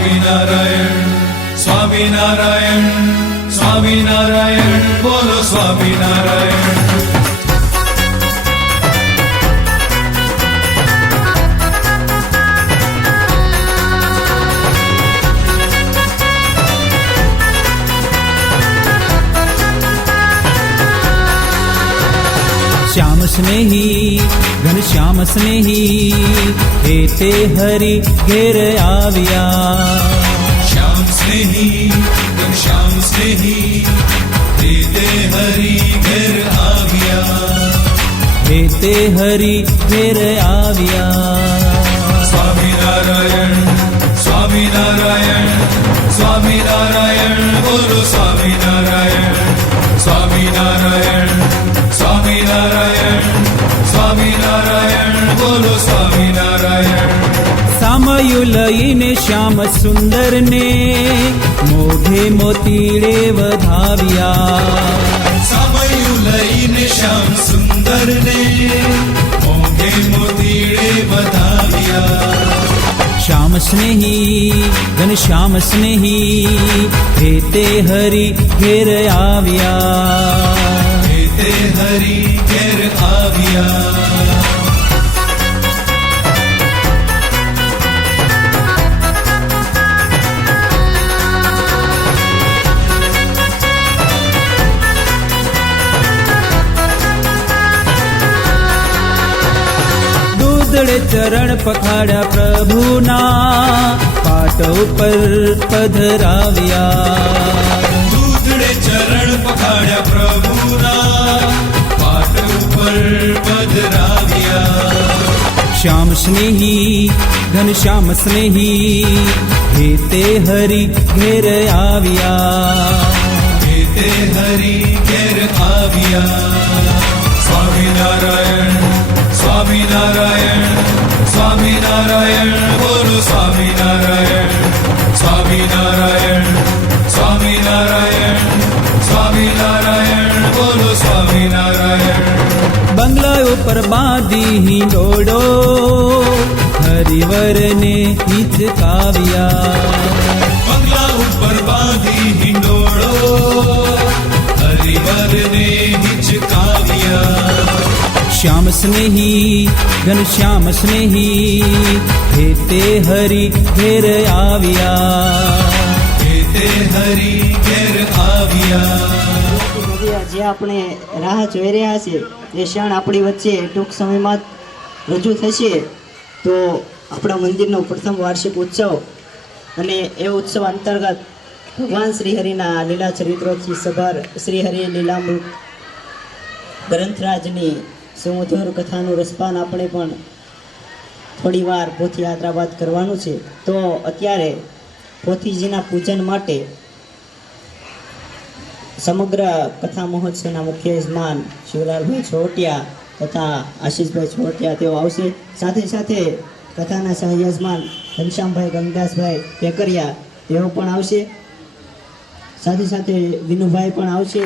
સ્વામિનારાયણ સ્વામિનારાયણ સ્વામિનારાયણ બોલો સ્વામિનારાયણ. श्याम स्नेही घनश्याम स्नेही हे ते हरि घेर आव्या. श्याम स्नेही घनश्याम स्नेही हे ते हरि घेर आव्या. हे ते हरि घेर आव्या. સ્વામિનારાયણ સ્વામિનારાયણ સ્વામિનારાયણ બોલો સ્વામિનારાયણ સ્વામિનારાયણ સ્વામિનારાયણ સ્વામિનારાયણ બોલો સ્વામિનારાયણ. સામયું લઈને શ્યામ સુંદર ને મોઢે મોતીડે વધાવ્યા. સામયું લઈને શ્યામ સુંદર ને મોંઘે મોતીડે વધાવ્યા. श्याम स्नेही घनश्याम स्नेही हे ते हरि घेर आव्या. हे ते हरि घेर आव्या. દૂધડે ચરણ પખાડ્યા પ્રભુના પાટ ઉપર પધરાવ્યા. દૂધડે ચરણ પખાડ્યા પ્રભુના પાટ ઉપર પધરાવ્યા. श्याम स्नेही घनश्याम स्नेही हे ते हरि घेर आव्या. हे ते हरि घेर आव्या. સ્વામિનારાયણ સ્વામિનારાયણ સ્વામિનારાયણ બોલો સ્વામિનારાયણ સ્વામિનારાયણ સ્વામિનારાયણ સ્વામિનારાયણ બોલો સ્વામિનારાયણ. બંગલા ઉપર બાંધી હિંડોળો હરિવર ને હિચકાવ્યા. બંગલા ઉપર બાંધી હિંડોળો હરિવરને હિચકાવ્યા. श्याम स्नेही घनश्याम स्नेही हे ते हरि घेर आव्या. हे ते हरि घेर आव्या. જે આપણે રાહ જોઈ રહ્યા છે એ ક્ષણ આપણી વચ્ચે ટૂંક સમયમાં રજૂ થશે. તો આપણા મંદિરનો પ્રથમ વાર્ષિક ઉત્સવ અને એ ઉત્સવ અંતર્ગત ભગવાન શ્રીહરિના લીલા ચરિત્રોથી સભર શ્રીહરિ લીલામૃત ગ્રંથરાજની સુમધુર કથાનું રસપાન આપણે પણ થોડી વાર પોથી યાત્રા બાદ કરવાનું છે. તો અત્યારે પોથીજીના પૂજન માટે સમગ્ર કથા મહોત્સવના મુખ્ય યજમાન શિવલાલભાઈ છોટિયા તથા આશીષભાઈ છોટિયા તેઓ આવશે. સાથે સાથે કથાના સહયજમાન ઘનશ્યામભાઈ ગંગદાસભાઈ પેકરિયા તેઓ પણ આવશે. સાથે સાથે વિનુભાઈ પણ આવશે.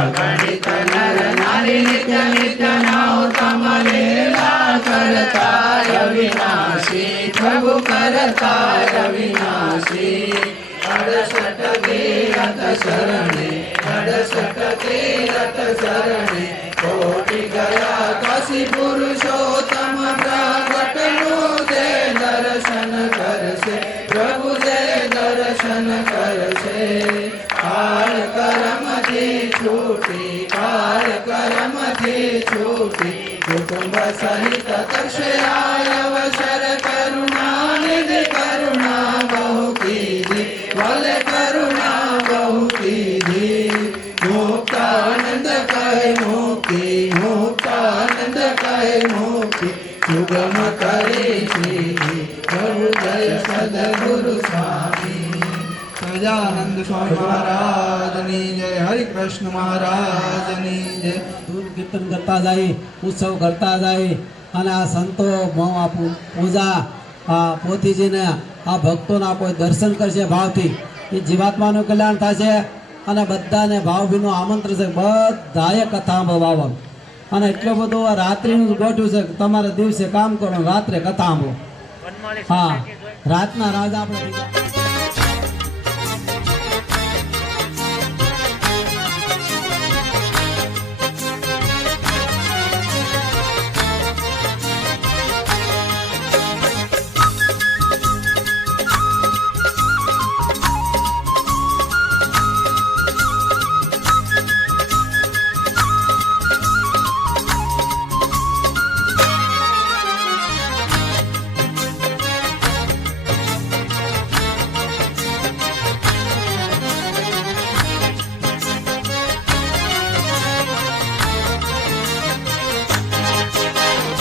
અગણિત નર નારી નિત્ય નિત્ય નૌતમ લીલા કરતા અવિનાશી પ્રભુ કરતા અવિનાશી. 68 તીરથ શરણે 68 તીરથ શરણે કોટી ગયા કાશી પુરુષોત્તમ પ્રગટનું જે દર્શન કરશે પ્રભુ જે દર્શન કરશે. કાળ કર્મથી છૂટી કાળ કર્મથી છૂટી કુટુંબ સહિત કરશે અવસર કરુણા નિધિ કરુણા બહુ કીધી વલે કરુણા બહુ કીધી મુક્ત કરે છે પ્રભુ જય સદગુરુ સ્વામી સહજાનંદ સ્વામી મહારાજની જય હરિકૃષ્ણ મહારાજની જય કીર્તન કરતા જાય, ઉત્સવ કરતા જાય અને આ સંતો પૂજા આ પોથીજીને આ ભક્તોના કોઈ દર્શન કરશે ભાવથી એ જીવાત્માનું કલ્યાણ થશે અને બધાને ભાવભીનું આમંત્રણ છે બધાએ કથા સાંભળવાનું અને એટલું બધું આ રાત્રિનું ગોઠવ્યું છે કે તમારે દિવસે કામ કરો રાત્રે કથા સાંભળો. હા, રાતના રાજા આપણે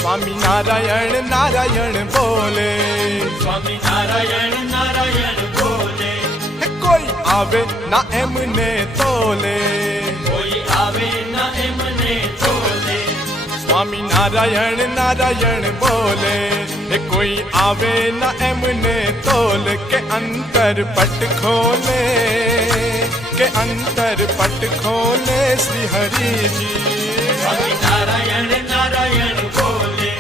स्वामी नारायण नारायण बोले, स्वामी नारायण नारायण बोले, कोई आवे ना एमने तोले, कोई आवे ना एमने तोले, स्वामी नारायण नारायण बोले, कोई आवे ना एमने तोले, के अंतर पट खोले, के अंतर पट खोले श्री हरि जी. स्वामी नारायण नारायण बोले,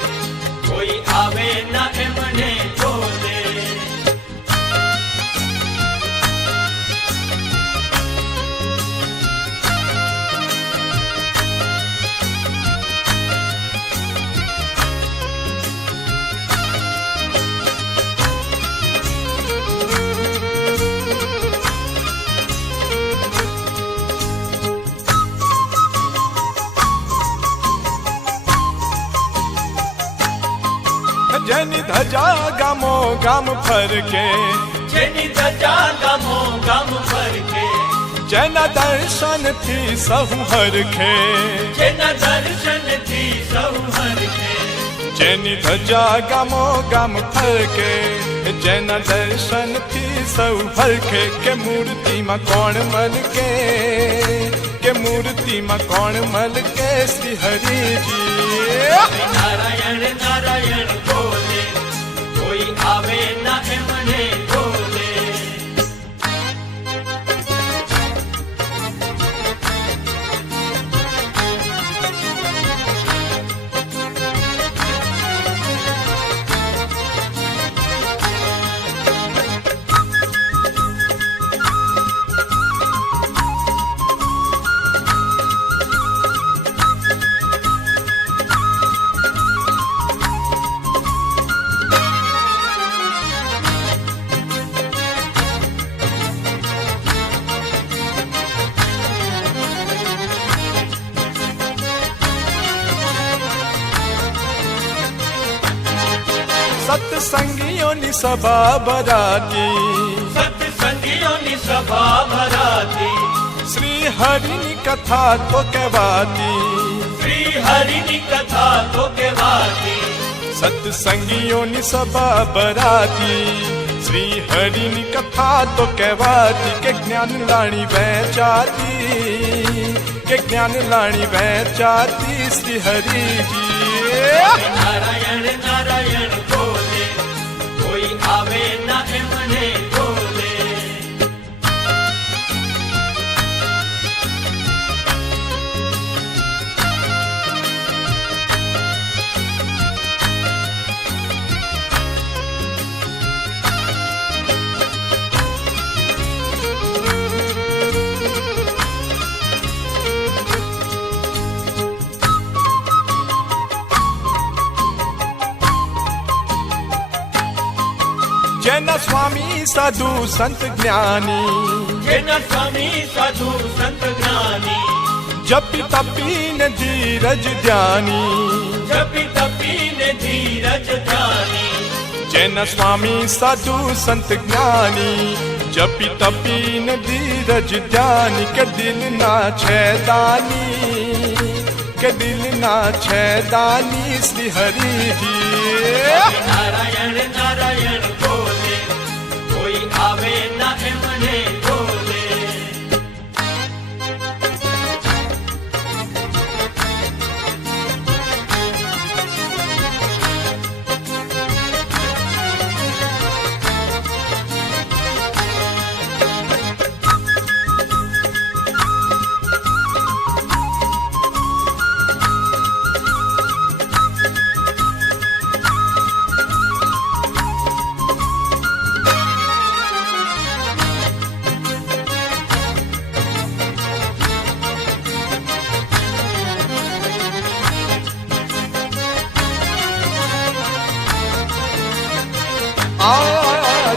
कोई आवे ना एमने तोले. જેની ધજા ગામો ગામ ફરકે, જેની ધજા ગામો ગામ ફરકે, જેના દર્શનથી સહુ હરખે, જેના દર્શનથી સૌ હરખે, જેની ધજા ગામો ગામ ફરકે, જેના દર્શનથી સૌ હરખે, કે મૂર્તિમાં કોણ મલકે, કે મૂર્તિમાં કોણ મલકે શ્રી હરિજી. નારાયણ નારાયણ બોલે, કોઈ આવે ના એમને બોલે. સત્સંગીઓની સભા ભરાતી, સત્સંગીઓની સભા ભરાતી, શ્રી હરિની કથા તો કહેવાતી, શ્રી હરિની કથા તો કહેવાતી. સત્સંગીઓની સભા ભરાતી, શ્રી હરિની કથા તો કહેવાતી, કે જ્ઞાન લાણી વહેંચાતી, કે જ્ઞાન લાણી વહેંચાતી શ્રી હરિજી. નારાયણ નારાયણ બોલે, કોઈ આવે ના એમને બોલે. જેના સ્વામી સાધુ સંત જ્ઞાની, જેના સ્વામી સાધુ સંત જ્ઞાની, જપી તપીને ધીરજ ધ્યાની, જપી તપીને ધીરજ ધ્યાની. જેના સ્વામી સાધુ સંત જ્ઞાની, જપી તપીને ધીરજ ધ્યાની, કે દિલના છે દાની, કે के दिल ना छैदानी श्री हरि जी। नारायण नारायण बोले, कोई आवे ना एमने बोले।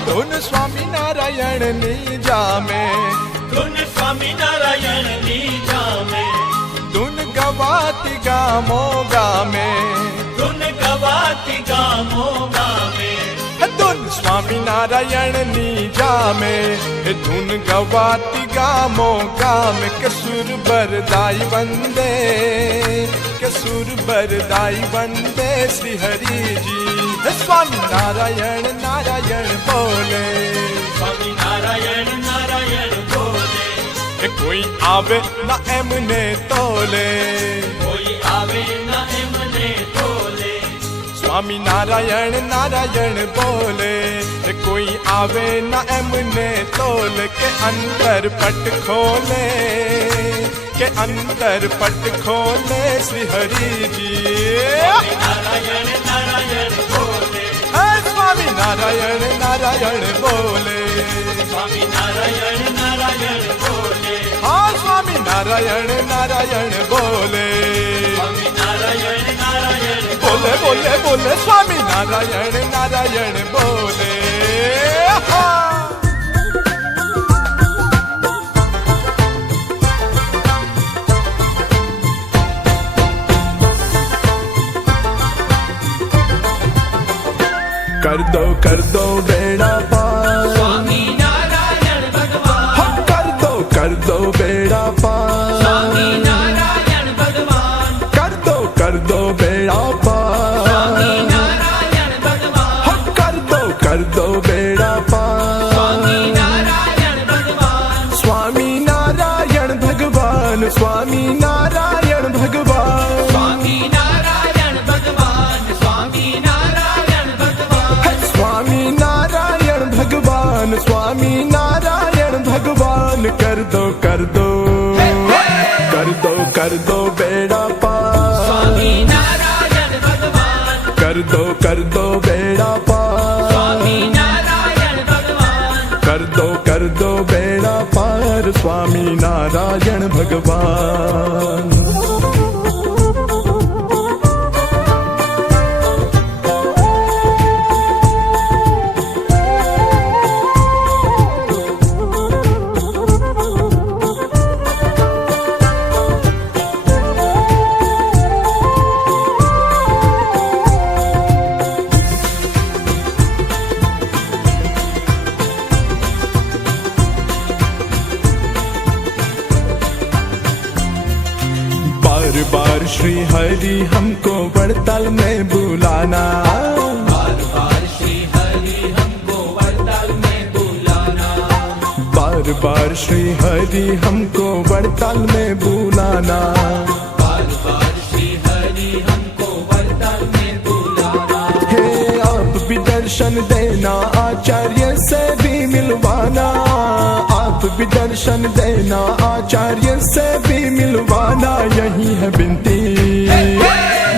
ધૂન સ્વામિનારાયણની જામે, ધૂન સ્વામિનારાયણની જામે, ધૂન ગવાતી ગામો ગામે, ધૂન ગવાતી ગામો ગામે, ધૂન સ્વામિનારાયણની જામે, ધૂન ગવાતી ગામો ગામે, કે સુર બરદાઈ વંદે, કે સુર બરદાઈ વંદે શ્રી હરિજી। સ્વામિનારાયણ નારાયણ બોલે, સ્વામિનારાયણ નારાયણ બોલે, એ કોઈ આવે ના એમને તોલે, કોઈ આવે ના એમને તોલે। સ્વામિનારાયણ નારાયણ બોલે, એ કોઈ આવે ના એમને તોલે, કે અંતર પટ ખોલે, કે અંતર પટ ખોલે શ્રી હરિજી। નારાયણ નારાયણ બોલે, સ્વામિનારાયણ નારાયણ બોલે, સ્વામિનારાયણ નારાયણ બોલે, હા સ્વામિનારાયણ નારાયણ બોલે, સ્વામિનારાયણ નારાયણ બોલે બોલે બોલે સ્વામિનારાયણ નારાયણ બોલે, હા। कर दो बेड़ा पार સ્વામિનારાયણ ભગવાન, कर दो बेड़ा पार સ્વામિનારાયણ ભગવાન, कर दो बेड़ा पार સ્વામિનારાયણ ભગવાન, कर दो बेड़ा पार સ્વામિનારાયણ ભગવાન, स्वामी नारायण भगवान, स्वामी नारायण भगवान, સ્વામિનારાયણ ભગવાન, સ્વામિનારાયણ ભગવાન, स्वामी नारायण भगवान, स्वामी नारायण भगवान, कर दो कर दो बेड़ा पार, સ્વામિનારાયણ ભગવાન, कर दो बेड़ा पार, સ્વામિનારાયણ ભગવાન, कर दो बेड़ा पार, स्वामी नारायण भगवान। बार बार श्री हरि हमको वड़ताल में बुलाना, बार बार श्री हरि हमको वड़ताल में बुलाना, बार बार श्री हरि हमको वड़ताल में बुलाना, बार बार श्री हरि हमको वड़ताल में बुलाना। हे आप भी दर्शन देना, आचार्य से भी मिलवाना, आप भी दर्शन देना, आचार्य से भी मिलवाना, यही है बिनती,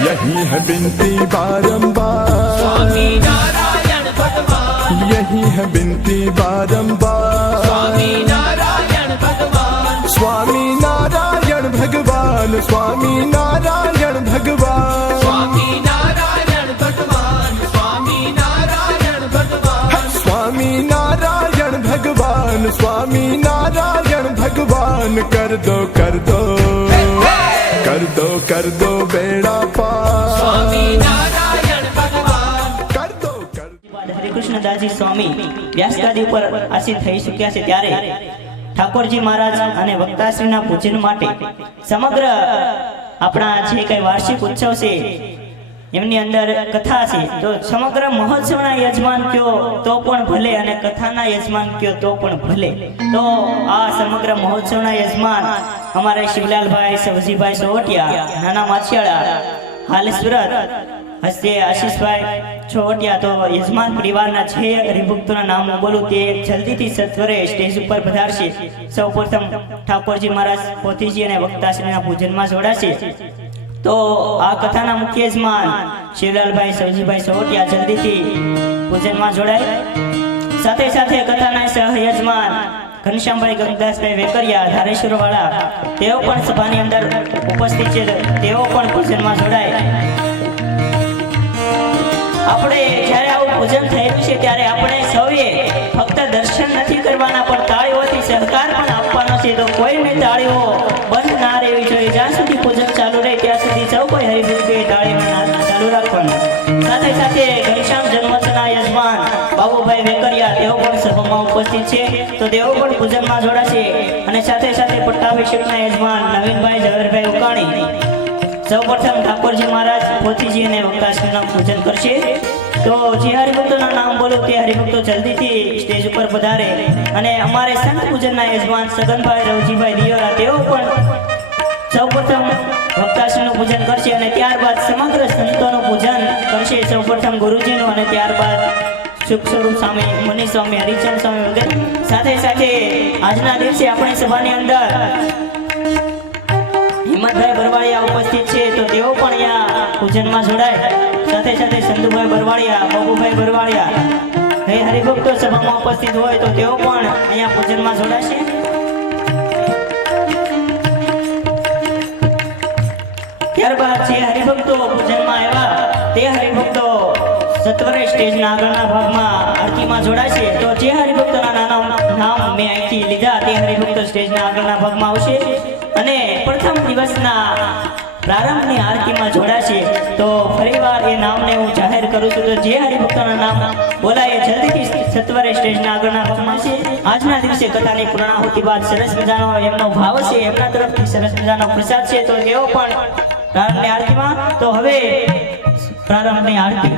यही है बिनती बारंबार, स्वामिनारायण भगवान, यही है बिनती बारंबार, स्वामिनारायण भगवान, स्वामी नारायण भगवान, स्वामी नारायण भगवान, स्वामिनारायण भगवान, स्वामिनारायण भगवान, स्वामी नारायण भगवान, स्वामी नारायण भगवान, कर दो बेड़ा पार, स्वामिनारायण भगवान। कर दो હરિકૃષ્ણદાસજી સ્વામી વ્યાસગાદી ઉપર આસીન થઈ ચૂક્યા છે ત્યારે ઠાકોરજી મહારાજ અને વક્તાશ્રીના પૂજન માટે સમગ્ર આપણા જે કંઈ વાર્ષિક ઉત્સવ છે એમની અંદર કથા છે, તો સમગ્ર મહોત્સવના યજમાન કયો તો પણ ભલે અને કથાના યજમાન કયો તો પણ ભલે. તો આ સમગ્ર મહોત્સવના યજમાન અમારા શિવલાલભાઈ સવજીભાઈ સોવટિયા, નાના માછિયાળા, હાલ સુરત, હસ્તે આશીષભાઈ છોવટિયા. તો યજમાન પરિવારના જે હરિભક્તોના નામ હું બોલું તે જલ્દીથી સત્વરે સ્ટેજ ઉપર પધારશે. સૌપ્રથમ ઠાકોરજી મહારાજ પોથીજી અને વક્તાશ્રીના પૂજનમાં જોડાશે. તો આ કથાના મુખ્ય યજમાન શિવલાલભાઈ સવજીભાઈ સોવટિયા જલ્દીથી પૂજનમાં જોડાય. સાથે સાથે કથાના સહ યજમાન ઘનશ્યામભાઈ ગંગદાસભાઈ વેકરિયા ધારેશ્વર વાળા, તેઓ પણ સભાની અંદર ઉપસ્થિત છે, તેઓ પણ પૂજનમાં જોડાય. આપણે જ્યારે આવું પૂજન થયેલું છે ત્યારે આપણે સૌએ ફક્ત દર્શન નથી કરવાના, પણ તાળીઓથી સહકાર પણ આપવાનો છે. તો કોઈને તાળીઓ બંધ ના રહેવી જોઈએ. જ્યાં સુધી પૂજન ચાલુ રહે ત્યાં સુધી સૌ કોઈ હરિભક્તોએ તાળીનો નાદ ચાલુ રાખવાનો. સાથે સાથે ઘનશ્યામ જન્મોત્સવના યજમાન બાબુભાઈ વેકરિયા, તેઓ પણ સભામાં ઉપસ્થિત છે, તો તેઓ પણ પૂજનમાં જોડાશે. અને સાથે સાથે પટ્ટાભિષેકના યજમાન નવીનભાઈ ઝવેરભાઈ ઉકાણી સૌપ્રથમ ઠાકોરજી મહારાજ પોથીજી અને વક્તાશ્રીના પૂજન કરશે. તો જે હરિભક્તોના નામ બોલો તે હરિભક્તો જલ્દીથી સ્ટેજ ઉપર પધારે. અને અમારે સંત પૂજનના યજમાન સગનભાઈ રવજીભાઈ દિયોરા, તેઓ પણ સૌપ્રથમ વક્તાશ્રીનું પૂજન કરશે અને ત્યારબાદ સમગ્ર સંતોનું પૂજન કરશે. સૌપ્રથમ ગુરુજીનું અને ત્યારબાદ સુખ સ્વરૂપ સ્વામી, મુનિ સ્વામી, હરિચંદ સ્વામી વગેરે. સાથે સાથે આજના દિવસે આપણી સભાની અંદર હિંમતભાઈ બરવાળિયા ઉપસ્થિત છે, તો તેઓ પણ અહીંયા પૂજનમાં જોડાય. સાથે સાથે સંધુભાઈ બરવાળિયા, બાબુભાઈ બરવાળિયા, એ હરિભક્તો સભામાં ઉપસ્થિત હોય તો તેઓ પણ અહીંયા પૂજનમાં જોડાશે. ત્યારબાદ જે હરિભક્તો પૂજનમાં આવ્યા તે હરિભક્તો સત્વરે સ્ટેજના આગળના ભાગમાં આરતીમાં જોડાશે. તો જે હરિભક્તોના નામ મેં અહીંથી લીધા તે હરિભક્તો સ્ટેજના આગળના ભાગમાં આવશે અને પ્રથમ દિવસના પ્રારંભની આરતીમાં જોડાશે. તો ફરીવાર એ નામને હું જાહેર કરું છું. તો જે હરિભક્તોના નામ બોલાય જલ્દીથી સત્વરે સ્ટેજના આગળના ભાગમાં છે. આજના દિવસે કથાની પૂર્ણાહુતિ બાદ સરસ મજાનો એમનો ભાવ છે, એમના તરફથી સરસ મજાનો પ્રસાદ છે, તો તેઓ પણ પ્રારંભની આરતીમાં. તો હવે પ્રારંભની આરતી.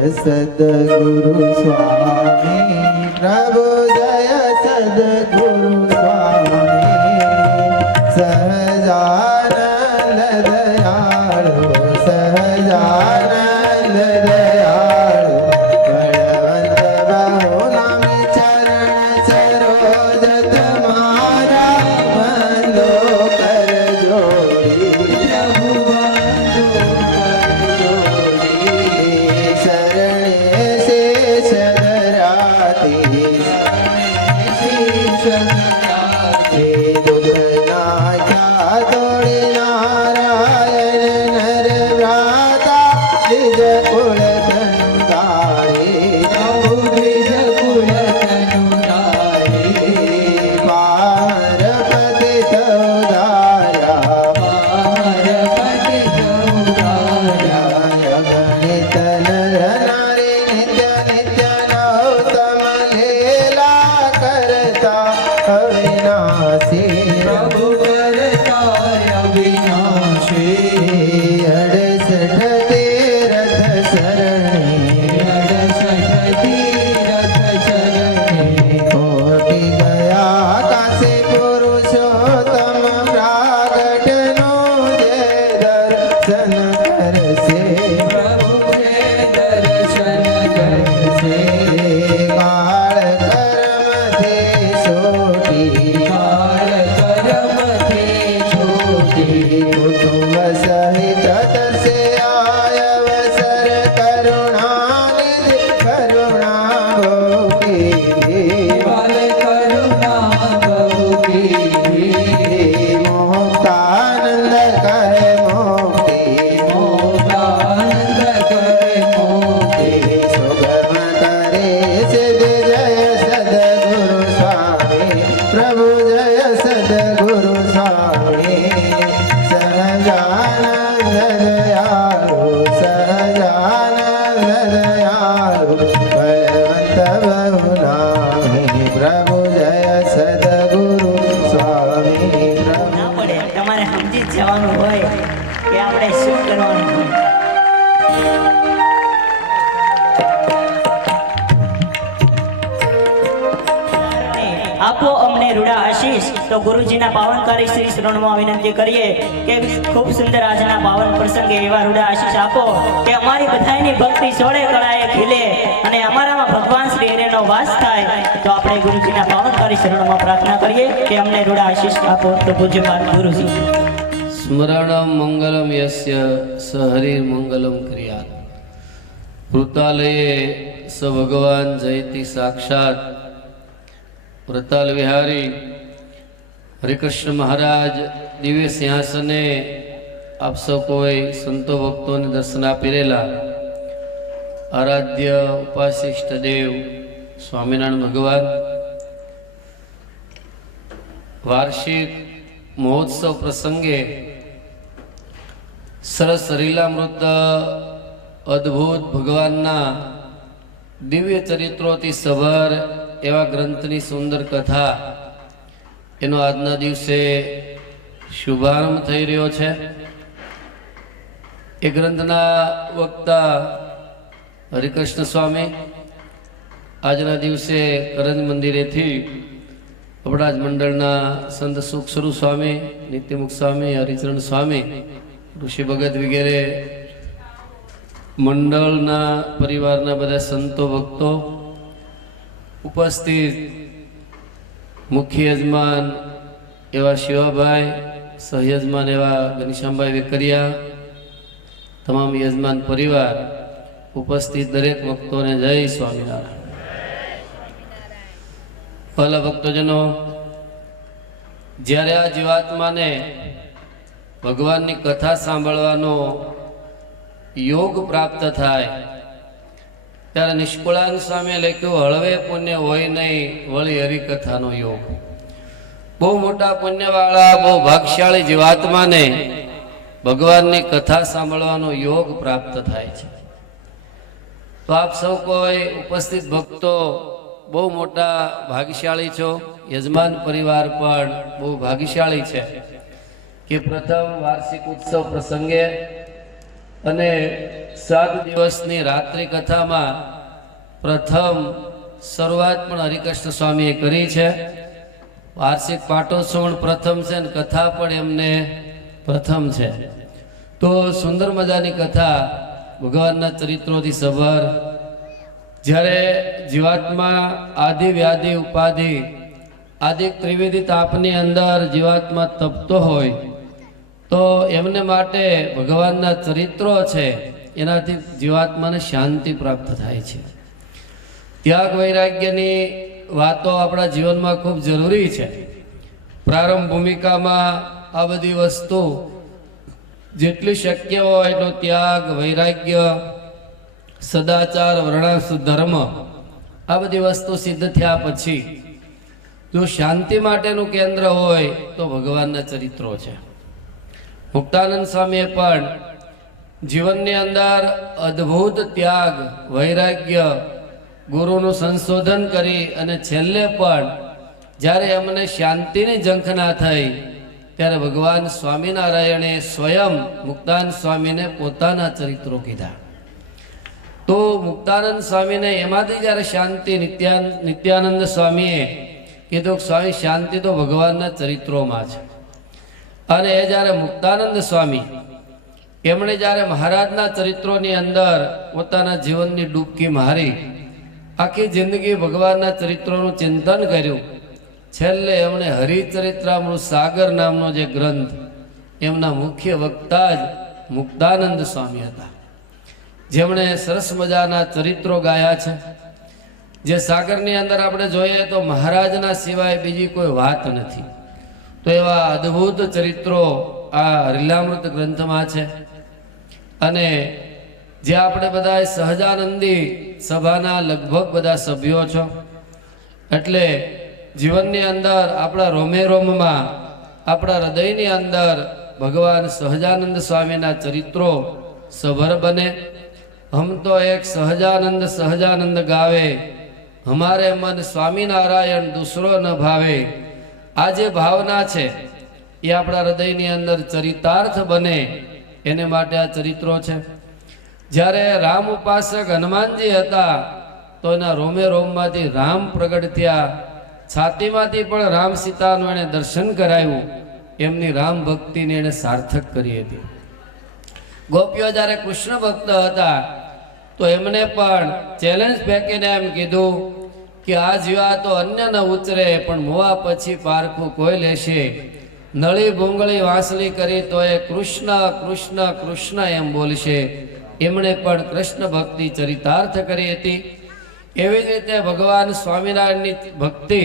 जय सद्गुरु स्वामी प्रभु जय सद्गुरु स्वामी सहजानंद दयाळु सहजानंद दयाळु बलवंत बहु नामी चरण सरोज तुम्हारा बंदो कर जोड़ी प्रभु बंदो પ્રમાણે સમજી જ જવાનું હોય કે આપણે શું કરવાનું હોય. આપો અમને રૂડા આશીષ. તો ગુરુજીના પાવનકારી શ્રી શરણમાં વિનંતી કરીએ કે ખૂબ સુંદર આજના પાવન પ્રસંગે એવા રૂડા આશીષ આપો કે અમારી બધાની ભક્તિ સોળે કળાએ ખીલે અને અમારામાં ભગવાન શ્રી હરિનો વાસ થાય. તો આપણે ગુરુજીના પાવનકારી શરણમાં પ્રાર્થના કરીએ કે અમને રૂડા આશીષ આપો. તો પૂજ્યપાદ ગુરુજી. સ્મરણમ મંગલમ યસ્ય સ હરિર્મંગલમ ક્રિયાત. વૃતાલયે સ ભગવાન જયતિ સાક્ષાત. વ્રતાલ વિહારી હરિકૃષ્ણ મહારાજ દિવ્ય સિંહાસને આપ સૌ કોઈ સંતો ભક્તોને દર્શન આપી રહેલા આરાધ્ય ઉપાસિષ્ટ દેવ સ્વામિનારાયણ ભગવાન વાર્ષિક મહોત્સવ પ્રસંગે સરસ લીલામૃત અદ્ભુત ભગવાનના દિવ્ય ચરિત્રોથી સભર એવા ગ્રંથની સુંદર કથા એનો આજના દિવસે શુભારંભ થઈ રહ્યો છે. એ ગ્રંથના વક્તા હરિકૃષ્ણ સ્વામી આજના દિવસે કરંજ મંદિરેથી આપણા જ મંડળના સંત સુખ સ્વરૂપ સ્વામી, નિત્યમુખ સ્વામી, હરિચરણ સ્વામી, ઋષિ ભગત વગેરે મંડળના પરિવારના બધા સંતો ભક્તો ઉપસ્થિત, મુખ્ય યજમાન એવા શિવાભાઈ, સહયજમાન એવા ઘનશ્યામભાઈ વેકરિયા, તમામ યજમાન પરિવાર, ઉપસ્થિત દરેક ભક્તોને જય સ્વામિનારાયણ. પહેલા ભક્તજનો, જ્યારે આ જીવાત્માને ભગવાનની કથા સાંભળવાનો યોગ પ્રાપ્ત થાય ત્યારે નિષ્કુળાન સ્વામીએ લખ્યું, હળવે પુણ્ય હોય નહીં વળી હરિકથાનો યોગ. બહુ મોટા પુણ્યવાળા, બહુ ભાગશાળી જીવાત્માને ભગવાનની કથા સાંભળવાનો યોગ પ્રાપ્ત થાય છે. તો આપ સૌ કોઈ ઉપસ્થિત ભક્તો બહુ મોટા ભાગ્યશાળી છો. યજમાન પરિવાર પણ બહુ ભાગ્યશાળી છે કે પ્રથમ વાર્ષિક ઉત્સવ પ્રસંગે અને 7 દિવસની રાત્રિ કથામાં પ્રથમ શરૂઆત પણ હરિકૃષ્ણ સ્વામીએ કરી છે. વાર્ષિક પાટોત્સવ પ્રથમ છે અને કથા પણ એમને પ્રથમ છે. તો સુંદર મજાની કથા ભગવાનના ચરિત્રોથી સભર. જ્યારે જીવાત્મા આદિ વ્યાધિ ઉપાધિ આદિ ત્રિવેદી તાપની અંદર જીવાત્મા તપતો હોય તો એમને માટે ભગવાનના ચરિત્રો છે એનાથી જીવાત્માને શાંતિ પ્રાપ્ત થાય છે. ત્યાગ વૈરાગ્યની વાતો આપણા જીવનમાં ખૂબ જરૂરી છે. પ્રારંભ ભૂમિકામાં આ બધી વસ્તુ જેટલી શક્ય હોય એટલો ત્યાગ, વૈરાગ્ય, સદાચાર, વર્ણાશ્રમ ધર્મ આ બધી વસ્તુ સિદ્ધ થયા પછી જો શાંતિ માટેનું કેન્દ્ર હોય તો ભગવાનના ચરિત્રો છે. મુક્તાનંદ સ્વામીએ પણ જીવનની અંદર અદ્ભુત ત્યાગ, વૈરાગ્ય, ગુરુનું સંશોધન કરી અને છેલ્લે પણ જ્યારે એમને શાંતિની ઝંખના થઈ ત્યારે ભગવાન સ્વામિનારાયણે સ્વયં મુક્તાનંદ સ્વામીને પોતાના ચરિત્રો કીધા. તો મુક્તાનંદ સ્વામીને એમાંથી જ્યારે શાંતિ નિત્યાનંદ સ્વામીએ કીધું કે સ્વામી શાંતિ તો ભગવાનના ચરિત્રોમાં છે. અને એ જ્યારે મુક્તાનંદ સ્વામી એમણે જ્યારે મહારાજના ચરિત્રોની અંદર પોતાના જીવનની ડૂબકી મારી, આખી જિંદગી ભગવાનના ચરિત્રોનું ચિંતન કર્યું, છેલ્લે એમણે હરિચરિત્રામૃત સાગર નામનો જે ગ્રંથ એમના મુખ્ય વક્તા જ મુક્તાનંદ સ્વામી હતા, જેમણે સરસ મજાના ચરિત્રો ગાયા છે. જે સાગરની અંદર આપણે જોઈએ તો મહારાજના સિવાય બીજી કોઈ વાત નથી. તો એવા અદ્ભુત ચરિત્રો આ લીલામૃત ગ્રંથમાં છે. અને જે આપણે બધા સહજાનંદી સભાના લગભગ બધા સભ્યો છો, એટલે જીવનની અંદર આપણા રોમે રોમમાં, આપણા હૃદયની અંદર ભગવાન સહજાનંદ સ્વામીના ચરિત્રો સભર બને. હમ તો એક સહજાનંદ સહજાનંદ ગાવે, હમારે મન સ્વામિનારાયણ દૂસરો ન ભાવે. આ જે ભાવના છે એ આપણા હૃદયની અંદર ચરિતાર્થ બને એને માટે આ ચરિત્રો છે. જ્યારે રામ ઉપાસક હનુમાનજી હતા તો એના રોમે રોમમાંથી રામ પ્રગટ થયા, છાતીમાંથી પણ રામ સીતાનું એણે દર્શન કરાવ્યું, એમની રામ ભક્તિને એણે સાર્થક કરી હતી. ગોપીઓ જ્યારે કૃષ્ણ ભક્ત હતા તો એમને પણ ચેલેન્જ ફેંકીને એમ કીધું કે આ જીવા તો અન્ય ન ઉતરે પણ મોવા પછી પારખું કોઈ લેશે. નળી ભૂંગળી વાંસળી કરી તો એ કૃષ્ણ કૃષ્ણ કૃષ્ણ એમ બોલશે. એમણે પણ કૃષ્ણ ભક્તિ ચરિતાર્થ કરી હતી. એવી જ રીતે ભગવાન સ્વામિનારાયણની ભક્તિ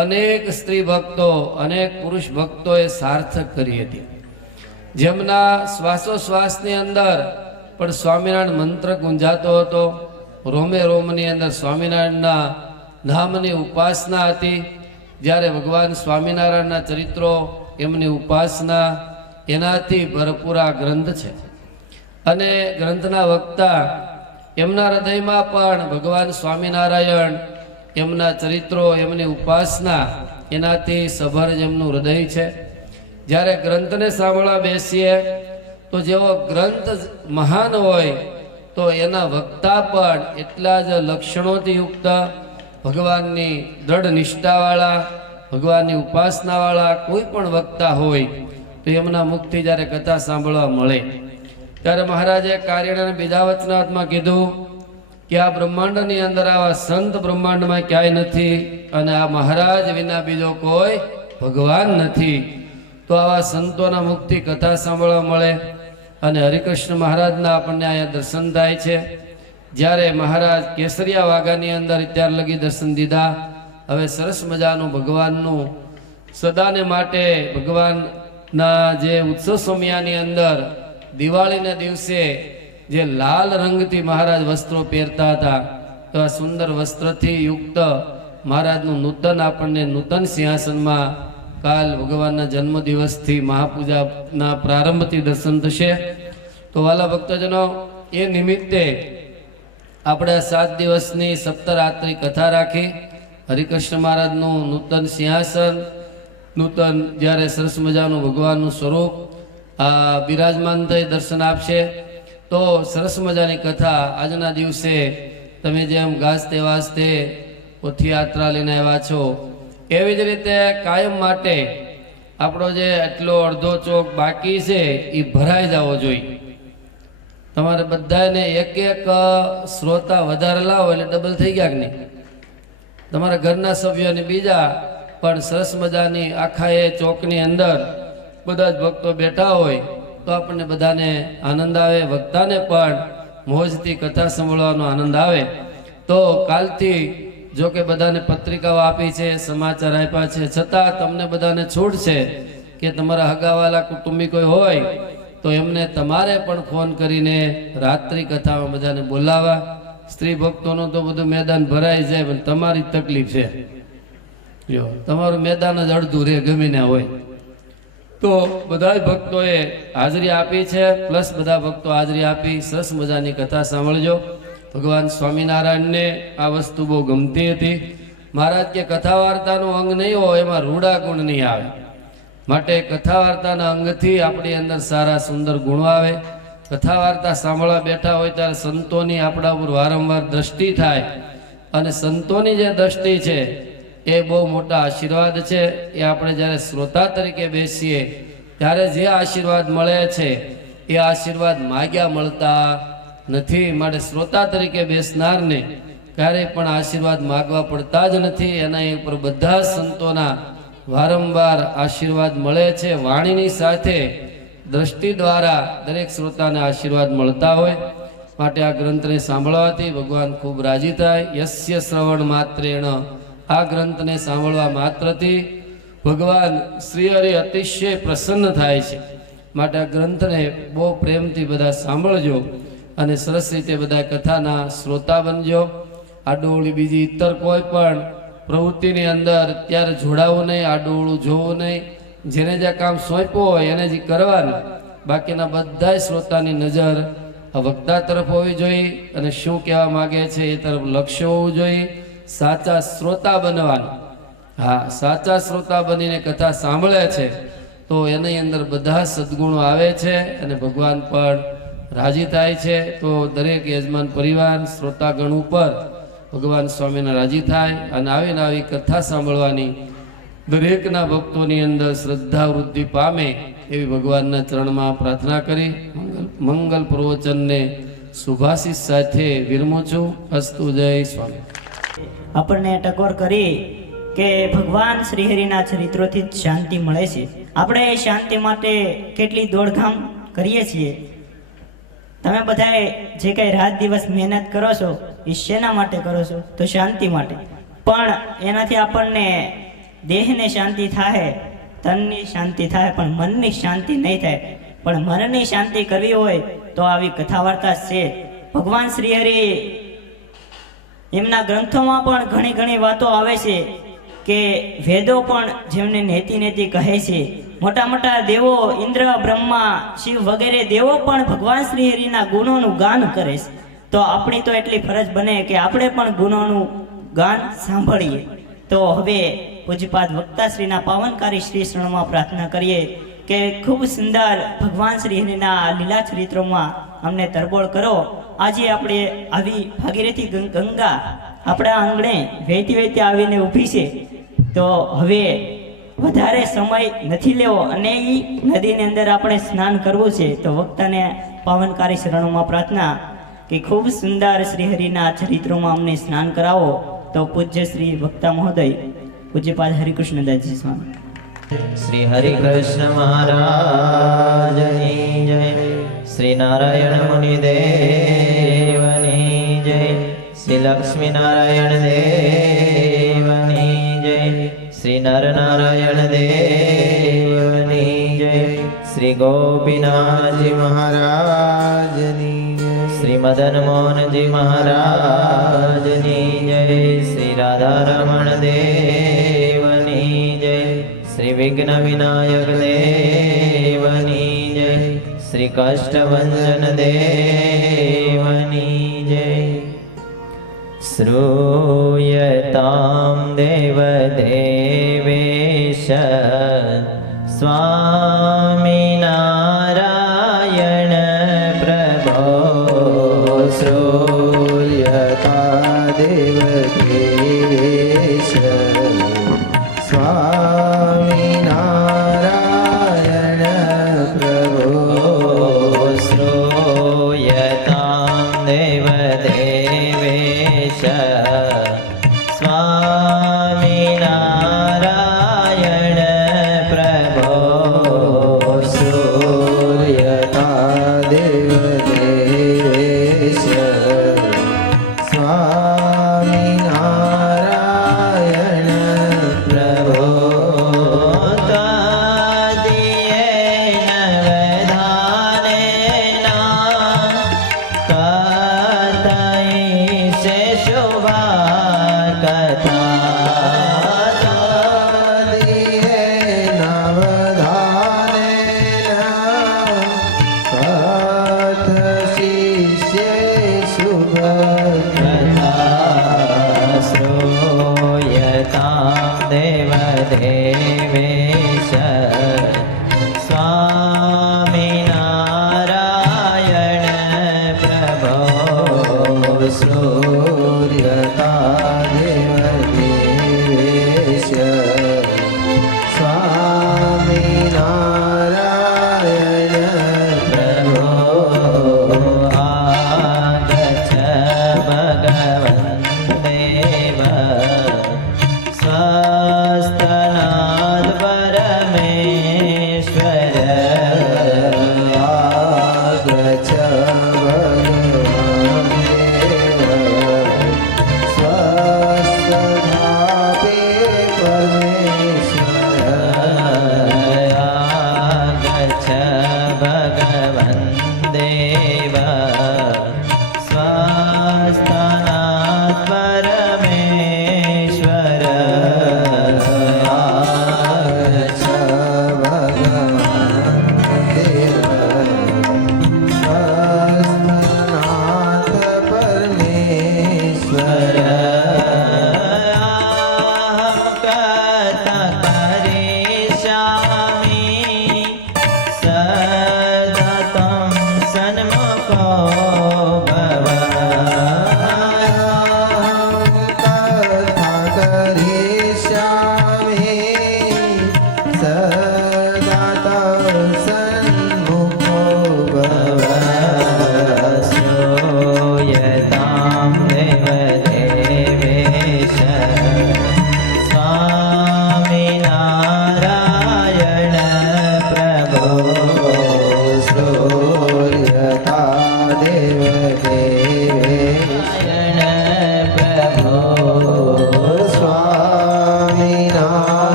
અનેક સ્ત્રી ભક્તો અનેક પુરુષ ભક્તોએ સાર્થક કરી હતી. જેમના શ્વાસોશ્વાસની અંદર પણ સ્વામિનારાયણ મંત્ર ગુંજાતો હતો, રોમે રોમની અંદર સ્વામિનારાયણના નામની ઉપાસના હતી. જ્યારે ભગવાન સ્વામિનારાયણના ચરિત્રો, એમની ઉપાસના, એનાથી ભરપૂર આ ગ્રંથ છે. અને ગ્રંથના વક્તા એમના હૃદયમાં પણ ભગવાન સ્વામિનારાયણ, એમના ચરિત્રો, એમની ઉપાસના, એનાથી સભર એમનું હૃદય છે. જ્યારે ગ્રંથને સાંભળવા બેસીએ તો જેવો ગ્રંથ મહાન હોય તો એના વક્તા પણ એટલા જ લક્ષણોથી યુક્ત, ભગવાનની દ્રઢ નિષ્ઠાવાળા, ભગવાનની ઉપાસનાવાળા કોઈ પણ વક્તા હોય તો એમના મુખથી જ્યારે કથા સાંભળવા મળે ત્યારે મહારાજે કાર્યના બીજા વચનાથમાં કીધું કે આ બ્રહ્માંડની અંદર આવા સંત બ્રહ્માંડમાં ક્યાંય નથી અને આ મહારાજ વિના બીજો કોઈ ભગવાન નથી. તો આવા સંતોના મુખથી કથા સાંભળવા મળે અને હરિકૃષ્ણ મહારાજના આપણને અહીંયા દર્શન થાય છે. જ્યારે મહારાજ કેસરિયા વાઘાની અંદર અત્યાર લગી દર્શન દીધા, હવે સરસ મજાનું ભગવાનનું સદાને માટે ભગવાનના જે ઉત્સવ સમયાની અંદર દિવાળીના દિવસે જે લાલ રંગથી મહારાજ વસ્ત્રો પહેરતા હતા એવા સુંદર વસ્ત્રથી યુક્ત મહારાજનું નૂતન આપણને નૂતન સિંહાસનમાં કાલ ભગવાનના જન્મદિવસથી મહાપૂજાના પ્રારંભથી દર્શન થશે. તો વાલા ભક્તજનો, એ નિમિત્તે આપણે 7 દિવસની સપ્તરાત્રિ કથા રાખી. હરિકૃષ્ણ મહારાજનું નૂતન સિંહાસન, નૂતન જ્યારે સરસ મજાનું ભગવાનનું સ્વરૂપ આ બિરાજમાન થઈ દર્શન આપશે. તો સરસ મજાની કથા આજના દિવસે તમે જેમ ગાજતે વાજતે પોથીયાત્રા લઈને આવ્યા છો, એવી જ રીતે કાયમ માટે આપણો જે એટલો અડધો ચોક બાકી છે એ ભરાઈ જવો જોઈએ. તમારે બધાને એક એક શ્રોતા વધારે લાવો એટલે ડબલ થઈ ગયા કે નહીં? તમારા ઘરના સભ્યોને બીજા પણ સરસ મજાની આખા એ ચોકની અંદર બધા જ ભક્તો બેઠા હોય તો આપણને બધાને આનંદ આવે, વક્તાને પણ મોજથી કથા સાંભળવાનો આનંદ આવે. તો કાલથી જો કે બધાને પત્રિકાઓ આપી છે, સમાચાર આપ્યા છે, છતાં તમને બધાને છૂટ છે કે તમારા હગાવાલા કુટુંબી કોઈ હોય તો એમને તમારે પણ ફોન કરીને રાત્રિ કથામાં બધાને બોલાવવા. સ્ત્રી ભક્તોનું તો બધું મેદાન ભરાઈ જાય, પણ તમારી તકલીફ છે, જો તમારું મેદાન જ અડધું રે ગમે ના હોય. તો બધા ભક્તોએ હાજરી આપી છે, પ્લસ બધા ભક્તો હાજરી આપી સરસ મજાની કથા સાંભળજો. ભગવાન સ્વામિનારાયણને આ વસ્તુ બહુ ગમતી હતી. મહારાજ કે કથા વાર્તાનું અંગ નહીં હોય એમાં રૂડા ગુણ નહીં આવે, માટે કથા વાર્તાના અંગથી આપણી અંદર સારા સુંદર ગુણો આવે. કથા વાર્તા સાંભળવા બેઠા હોય ત્યારે સંતોની આપણા ઉપર વારંવાર દ્રષ્ટિ થાય, અને સંતોની જે દ્રષ્ટિ છે એ બહુ મોટા આશીર્વાદ છે. એ આપણે જ્યારે શ્રોતા તરીકે બેસીએ ત્યારે જે આશીર્વાદ મળે છે એ આશીર્વાદ માગ્યા મળતા નથી. માટે શ્રોતા તરીકે બેસનારને ક્યારેય પણ આશીર્વાદ માગવા પડતા જ નથી. એના ઉપર બધા સંતોના વારંવાર આશીર્વાદ મળે છે. વાણીની સાથે દ્રષ્ટિ દ્વારા દરેક શ્રોતાને આશીર્વાદ મળતા હોય. માટે આ ગ્રંથને સાંભળવાથી ભગવાન ખૂબ રાજી થાય. યસ્ય શ્રવણ માત્રેણ, આ ગ્રંથને સાંભળવા માત્રથી ભગવાન શ્રી હરિ અતિશય પ્રસન્ન થાય છે. માટે આ ગ્રંથને બહુ પ્રેમથી બધા સાંભળજો અને સરસ રીતે બધા કથાના શ્રોતા બનજો. આડોળી બીજી ઇતર કોઈ પણ પ્રવૃત્તિની અંદર ત્યારે જોડાવું નહીં, આડોળું જોવું નહીં. જેને જે કામ સોંપ્યું હોય એને જ કરવાનું. બાકીના બધા શ્રોતાની નજર આ વક્તા તરફ હોવી જોઈએ અને શું કહેવા માગે છે એ તરફ લક્ષ્ય હોવું જોઈએ. સાચા શ્રોતા બનવાનું. હા, સાચા શ્રોતા બનીને કથા સાંભળે છે તો એની અંદર બધા સદ્ગુણો આવે છે અને ભગવાન પણ રાજી થાય છે. તો દરેક યજમાન પરિવાર શ્રોતાગણ ઉપર ભગવાન સ્વામીને રાજી થાય અને આવીને આવી કથા સાંભળવાની દરેકના ભક્તોની અંદર શ્રદ્ધા વૃદ્ધિ પામે એવી ભગવાનના ચરણમાં પ્રાર્થના કરી મંગલ પ્રવચનને શુભાશીષ સાથે વિરમું છું. અસ્તુ. જય સ્વામી. આપણને ટકોર કરી કે ભગવાન શ્રીહરિના ચરિત્રોથી જ શાંતિ મળે છે. આપણે એ શાંતિ માટે કેટલી દોડધામ કરીએ છીએ. તમે બધાએ જે કંઈ રાત દિવસ મહેનત કરો છો એ શેના માટે કરો છો? તો શાંતિ માટે. પણ એનાથી આપણને દેહને શાંતિ થાય, તનની શાંતિ થાય, પણ મનની શાંતિ નહીં થાય. પણ મનની શાંતિ કરવી હોય તો આવી કથા વાર્તા છે. ભગવાન શ્રીહરિ એમના ગ્રંથોમાં પણ ઘણી ઘણી વાતો આવે છે કે વેદો પણ જેમને નેતિ નેતિ કહે છે. મોટા મોટા દેવો ઇન્દ્ર, બ્રહ્મા, શિવ વગેરે દેવો પણ ભગવાન શ્રીહરિના ગુણોનું ગાન કરે છે. તો આપણી તો એટલી ફરજ બને કે આપણે પણ ગુણોનું ગાન સાંભળીએ. તો હવે પૂજ્યપાદ વક્તાશ્રીના પાવનકારી શ્રી શરણમાં પ્રાર્થના કરીએ કે ખૂબ સુંદર ભગવાન શ્રીહરિના લીલા ચરિત્રોમાં અમને તરબોળ કરો. આજે આપણે આવી ભાગીરથી ગંગા આપણા આંગણે વહેતી વહેતી આવીને ઊભી છે. તો હવે વધારે સમય નથી લેવો અને એ નદીની અંદર આપણે સ્નાન કરવું છે. તો વક્તાને પાવનકારી શરણોમાં પ્રાર્થના કે ખૂબ સુંદર શ્રીહરિના ચરિત્રોમાં અમને સ્નાન કરાવો. તો પૂજ્ય શ્રી વક્તા મહોદય પૂજ્યપાદ હરિકૃષ્ણદાસજી સ્વામી. શ્રી હરિ કૃષ્ણ મહારાજની જય. શ્રી નારાયણ મુનિ દેવની જય. શ્રી લક્ષ્મી નારાયણ દેવની જય. શ્રી નર નારાયણ દેવની જય. શ્રી ગોપીનાથજી મહારાજની જય. શ્રી મદન મોહનજી મહારાજની જય. શ્રી રાધારમણ દેવની જય. શ્રી વિઘ્ન વિનાયક દેવની જય. શ્રી કાષ્ટભંજન દેવની જય. શ્રૂયતામ દેવ દેવેશ સ્વામિનારાયણ પ્રભો. શ્રૂયતા દેવ દેવેશ સ્વામિનારાયણ પ્રભો. શ્રૂયતામ દેવ દેવેશ સ્વામિનારાયણ પ્રભો.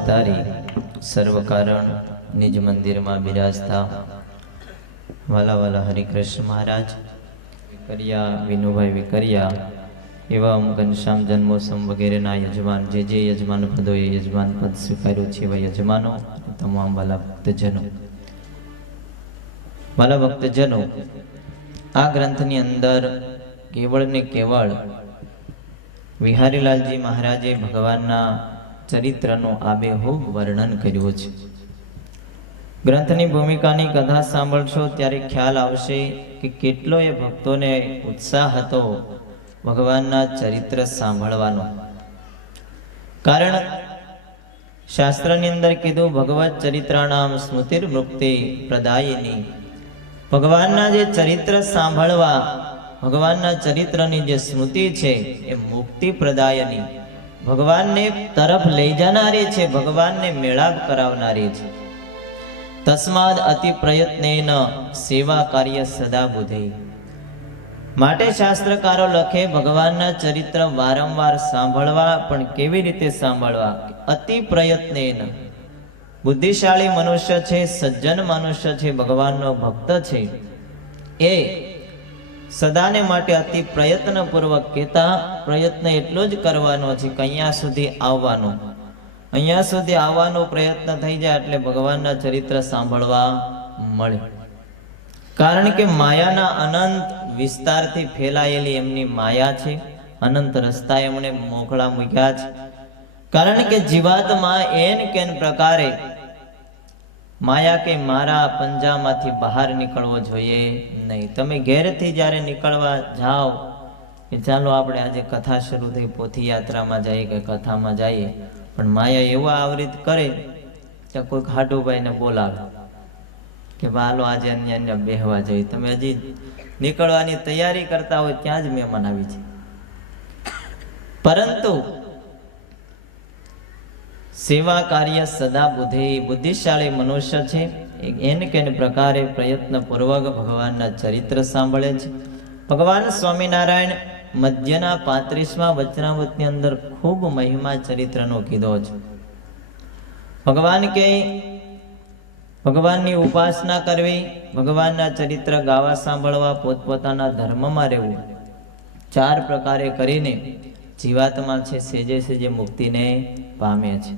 અવતારી સર્વ કારણ નિજ મંદિરમાં બિરાજતા વાલા વાલા હરિકૃષ્ણ મહારાજ વિકરિયા વિનુભાઈ વિકરિયા એવા ઘનશ્યામ જન્મોત્સવ વગેરેના યજમાન જે યજમાન પદોએ યજમાન પદ સ્વીકાર્યું છે એવા યજમાનો તમામ વાલા ભક્તજનો આ ગ્રંથની અંદર કેવળ ને કેવળ વિહારીલાલજી મહારાજે ભગવાનના ચરિત્રનું આબેહૂબ વર્ણન કર્યું છે. ગ્રંથની ભૂમિકાની કથા સાંભળશો ત્યારે ખ્યાલ આવશે કે કેટલો એ ભક્તોને ઉત્સાહ હતો ભગવાનના ચરિત્ર સાંભળવાનો. કારણ શાસ્ત્રની અંદર કીધું ભગવત ચરિત્રાણામ સ્મૃતિર્મુક્તિ પ્રદાયિની. ભગવાનના જે ચરિત્ર સાંભળવા, ભગવાનના ચરિત્રની જે સ્મૃતિ છે એ મુક્તિ પ્રદાયની, ભગવાનને તરફ લઈ જનારી છે, ભગવાનને મેળાપ કરાવનારી છે. તસ્માદ અતિ પ્રયત્નેન સેવા કાર્ય સદા બુધે. માટે શાસ્ત્રકારો લખે ભગવાનના ચરિત્ર વારંવાર સાંભળવા, પણ કેવી રીતે સાંભળવા? અતિ પ્રયત્નેન. બુદ્ધિશાળી મનુષ્ય છે, સજ્જન મનુષ્ય છે, ભગવાનનો ભક્ત છે, એ સદાને માટે અતિ પ્રયત્નપૂર્વક કહેતા પ્રયત્ન એટલો જ કરવાનો છે કે અહીંયા સુધી આવવાનો પ્રયત્ન થઈ જાય એટલે ભગવાનના ચરિત્ર સાંભળવા મળે. કારણ કે માયાના અનંત વિસ્તારથી ફેલાયેલી એમની માયા છે, અનંત રસ્તા એમણે મોકળા મૂક્યા છે. કારણ કે જીવાત્મા એન કેન પ્રકારે માયા કે મારા પંજામાંથી બહાર નીકળવો જોઈએ નહીં. તમે ઘેરથી જ્યારે નીકળવા જાઓ કે ચાલો આપણે આજે કથા શરૂ થઈ, પોથી યાત્રામાં જઈએ કે કથામાં જઈએ, પણ માયા એવા આવૃત કરે કે કોઈ ખાટુભાઈને બોલાવે કે બાલો આજે અન્ય બેહવા જોઈએ. તમે હજી નીકળવાની તૈયારી કરતા હોય ત્યાં જ મહેમાન આવી છે. પરંતુ સેવા કાર્ય સદા બુદ્ધિ, બુદ્ધિશાળી મનુષ્ય છે, એને કેન પ્રકારે પ્રયત્નપૂર્વક ભગવાનના ચરિત્ર સાંભળે છે. ભગવાન સ્વામિનારાયણ મધ્યના 35મા વચનામૃતની અંદર ખૂબ મહિમા ચરિત્રનો કીધો છે. ભગવાન કે ભગવાનની ઉપાસના કરવી, ભગવાનના ચરિત્ર ગાવા સાંભળવા, પોતપોતાના ધર્મમાં રહેવું, 4 પ્રકારે કરીને જીવાત્મા છે સેજે સેજે મુક્તિને પામે છે.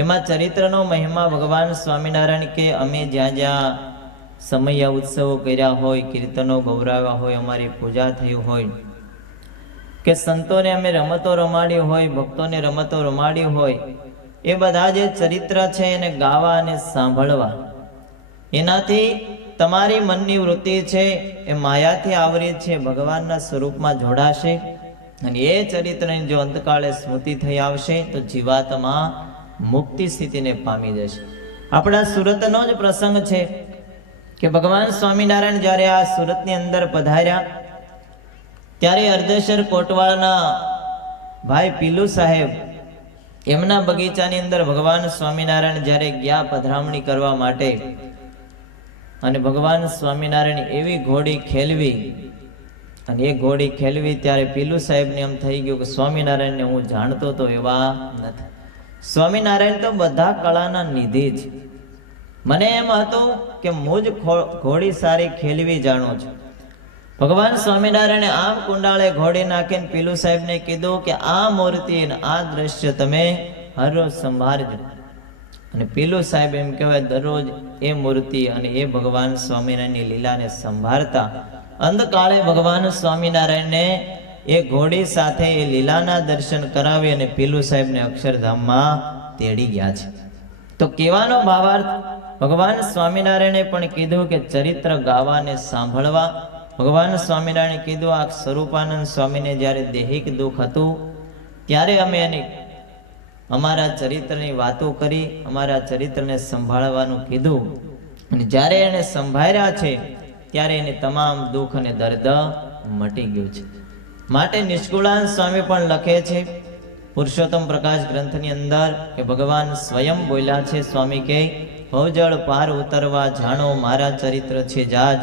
એમાં ચરિત્રનો મહિમા ભગવાન સ્વામિનારાયણ કે અમે જ્યાં જ્યાં સમય ઉત્સવો કર્યા હોય, કીર્તનો ગૌરાવ્યા હોય, અમારી પૂજા થઈ હોય, કે સંતોને અમે રમતો રમાડી હોય, ભક્તોને રમતો રમાડી હોય, એ બધા જે ચરિત્ર છે એને ગાવા અને સાંભળવા, એનાથી તમારી મનની વૃત્તિ છે એ માયાથી આવરી છે, ભગવાનના સ્વરૂપમાં જોડાશે. અને એ ચરિત્રની જો અંતકાળે સ્મૃતિ થઈ આવશે તો જીવાત્મા મુક્તિ સ્થિતિને પામી જશે. આપણા સુરતનો જ પ્રસંગ છે કે ભગવાન સ્વામિનારાયણ જ્યારે આ સુરતની અંદર પધાર્યા ત્યારે અર્ધેશ્વર કોટવાળના ભાઈ પીલુ સાહેબ એમના બગીચાની અંદર ભગવાન સ્વામિનારાયણ જ્યારે ગયા પધરામણી કરવા માટે, અને ભગવાન સ્વામિનારાયણ એવી ઘોડી ખેલવી, અને એ ઘોડી ખેલવી ત્યારે પીલુ સાહેબને એમ થઈ ગયું કે સ્વામિનારાયણને હું જાણતો તો એવા નથી. સ્વામિનારાયણ તો બધા કળાના નિધિ છે. મને એમ હતું કે હું જ ઘોડી સારી ખેલવી જાણું છું. ભગવાન સ્વામિનારાયણે આમ કુંડાળે ઘોડી નાખીને પીલુ સાહેબને કીધું કે આ મૂર્તિ અને આ દ્રશ્ય તમે હરરોજ સંભાળજો. અને પીલુ સાહેબ એમ કહેવાય દરરોજ એ મૂર્તિ અને એ ભગવાન સ્વામિનારાયણની લીલાને સંભાળતા. અંતકાળે ભગવાન સ્વામિનારાયણને એ ઘોડી સાથે એ લીલાના દર્શન કરાવી અને પીલુ સાહેબને અક્ષરધામમાં તેડી ગયા છે. તો કહેવાનો ભાવાર્થ, ભગવાન સ્વામિનારાયણે પણ કીધું કે ચરિત્ર ગાવા અને સાંભળવા. ભગવાન સ્વામિનારાયણે કીધું આ સ્વરૂપાનંદ સ્વામીને જ્યારે દૈહિક દુઃખ હતું ત્યારે અમે એને અમારા ચરિત્રની વાતો કરી, અમારા ચરિત્રને સંભાળવાનું કીધું, અને જ્યારે એને સંભાળ્યા છે ત્યારે એને તમામ દુઃખ અને દર્દ મટી ગયું છે. માટે નિષ્કુળાનંદ સ્વામી પણ લખે છે પુરુષોત્તમ પ્રકાશ ગ્રંથની અંદર કે ભગવાન સ્વયં બોલ્યા છે. સ્વામી કે ભવજળ પાર ઉતરવા જાણો મારા ચરિત્ર છે જાજ,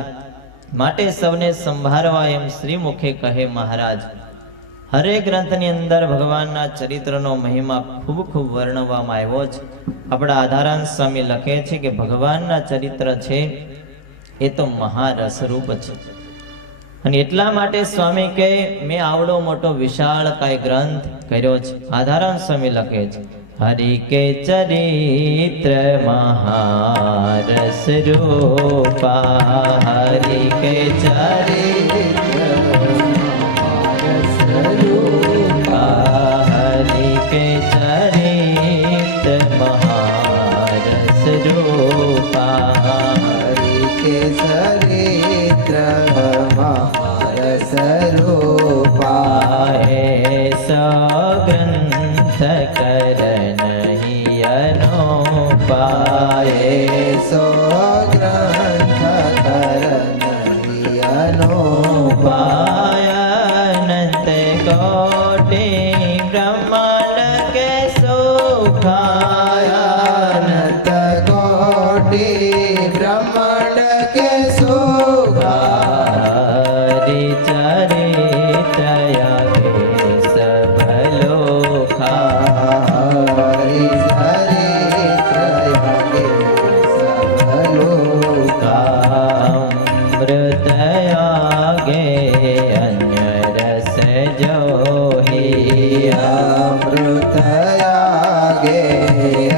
માટે સૌને સંભાળવા એમ શ્રી મુખે કહે મહારાજ. હરેક ગ્રંથની અંદર ભગવાનના ચરિત્રનો મહિમા ખૂબ ખૂબ વર્ણવવામાં આવ્યો છે. આપણા આધારાંત સ્વામી લખે છે કે ભગવાનના ચરિત્ર છે એ તો મહારસરૂપ છે. અને એટલા માટે સ્વામી કે મેં આવડો મોટો વિશાળ કાય ગ્રંથ કર્યો છે. આધારાંત સ્વામી લખે છે હરિ કે ચરિત્ર મહારસ રૂપા, હરિ કે ચરિત્ર મહારસ રૂપા, હરિ કે ચરિત્ર મહારસ રૂપા, હરિ કે ચરિત્ર મહારસ રૂપા, હે સો ગ્રંથ કર નહીં અનુપાય, સો ગ્રંથ કર નહીં અનુપાય, અનંત કોટી બ્રહ્માંડ કે સુખાય, અનંત કોટી બ્રહ્માંડ કે સુખાય, હરિ ચરિત્રયા કે સબ લોકા, હરિ ચરિત્ર કે સબ લોકા, અમૃત આગે અન્ય રસ જોહી, અમૃત આગે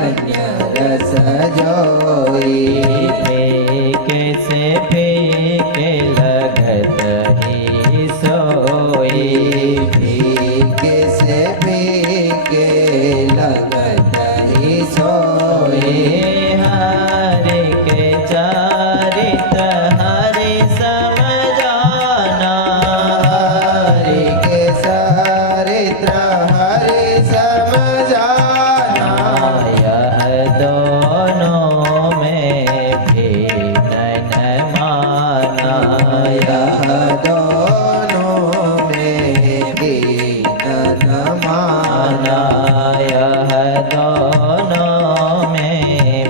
અન્ય રસ જોઈ, ફીકે સે ફીકે લગત હી સોઈ, ફીકે સે ફીકે લગત હી સોઈ, હરિ કે ચરિત્ર હરિ સમજાના, હરિ કે ચરિત્ર હરિ સમજાના, यह दोनों में भी नैन माना, यह दोनों में भी नन माना, यह दोनों में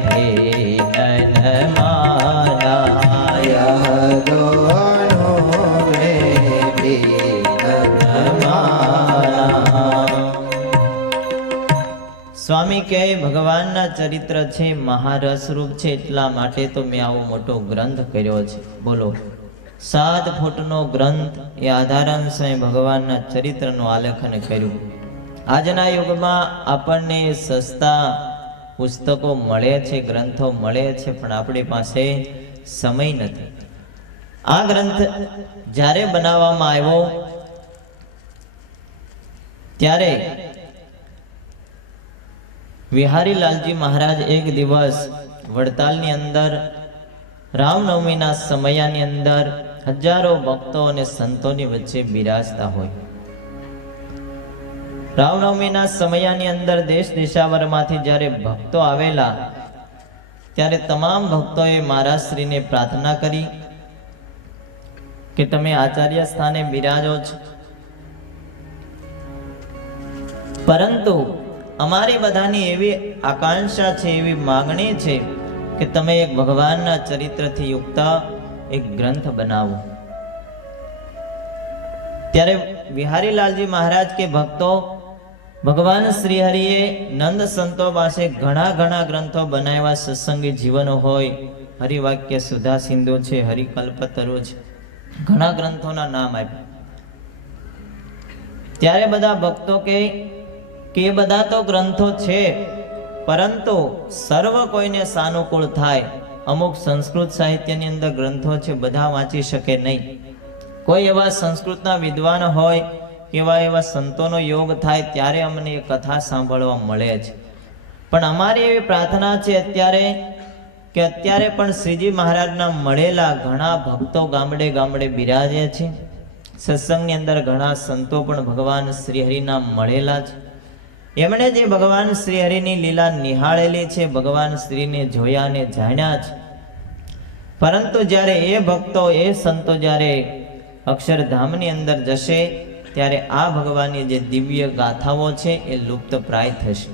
भी नैन माना, यह दोनों में भी नन माना. સ્વામી કહે ભગવાનના ચરિત્ર છે મહારસ રૂપ છે, એટલા માટે તો મેં આવો મોટો ગ્રંથ કર્યો છે. બોલો 7 ફૂટનો ગ્રંથ એ આધારાંત સ્વામી ભગવાનના ચરિત્રનું આલેખન કર્યું. આજના યુગમાં આપણને સસ્તા પુસ્તકો મળે છે, ગ્રંથો મળે છે, પણ આપણી પાસે સમય નથી. આ ગ્રંથ જ્યારે બનાવવામાં આવ્યો ત્યારે વિહારી લાલજી મહારાજ એક દિવસ વડતાલની અંદર રામનવમીના સમયની અંદર હજારો ભક્તો અને સંતોની વચ્ચે બિરાજતા હોય. રામનવમીના સમયની અંદર દેશ દિશાવરમાંથી જ્યારે ભક્તો આવેલા ત્યારે તમામ ભક્તોએ મહારાજ શ્રીને પ્રાર્થના કરી કે તમે આચાર્ય સ્થાને બિરાજો છો, પરંતુ અમારી બધાની એવી આકાંક્ષા છે, એવી માગણી છે કે તમે એક ભગવાનના ચરિત્રથી યુક્ત એક ગ્રંથ બનાવો. ત્યારે વિહારી લાલજી મહારાજ કે ભક્તો, ભગવાન શ્રી હરિએ નંદ સંતો પાસે ઘણા ગ્રંથો બનાવ્યા. સત્સંગી જીવનો હોય, હરિવાક્ય સુધા સિંધુ છે, હરિકલ્પતરુ છે, ઘણા ગ્રંથોના નામ આપ્યા. ત્યારે બધા ભક્તો કે એ બધા તો ગ્રંથો છે, પરંતુ સર્વ કોઈને સાનુકૂળ થાય. અમુક સંસ્કૃત સાહિત્યની અંદર ગ્રંથો છે, બધા વાંચી શકે નહીં. કોઈ એવા સંસ્કૃતના વિદ્વાન હોય, એવા સંતોનો યોગ થાય ત્યારે અમને એ કથા સાંભળવા મળે છે. પણ અમારી એવી પ્રાર્થના છે અત્યારે પણ શ્રીજી મહારાજના મળેલા ઘણા ભક્તો ગામડે બિરાજે છે. સત્સંગની અંદર ઘણા સંતો પણ ભગવાન શ્રી હરિના મળેલા છે. એમણે જે ભગવાન શ્રી હરિની લીલા નિહાળેલી છે, ભગવાન શ્રીને જોયા ને જાણ્યા છે. પરંતુ જ્યારે એ ભક્તો, એ સંતો જ્યારે અક્ષરધામની અંદર જશે ત્યારે આ ભગવાનની જે દિવ્ય ગાથાઓ છે એ લુપ્ત પ્રાય થશે.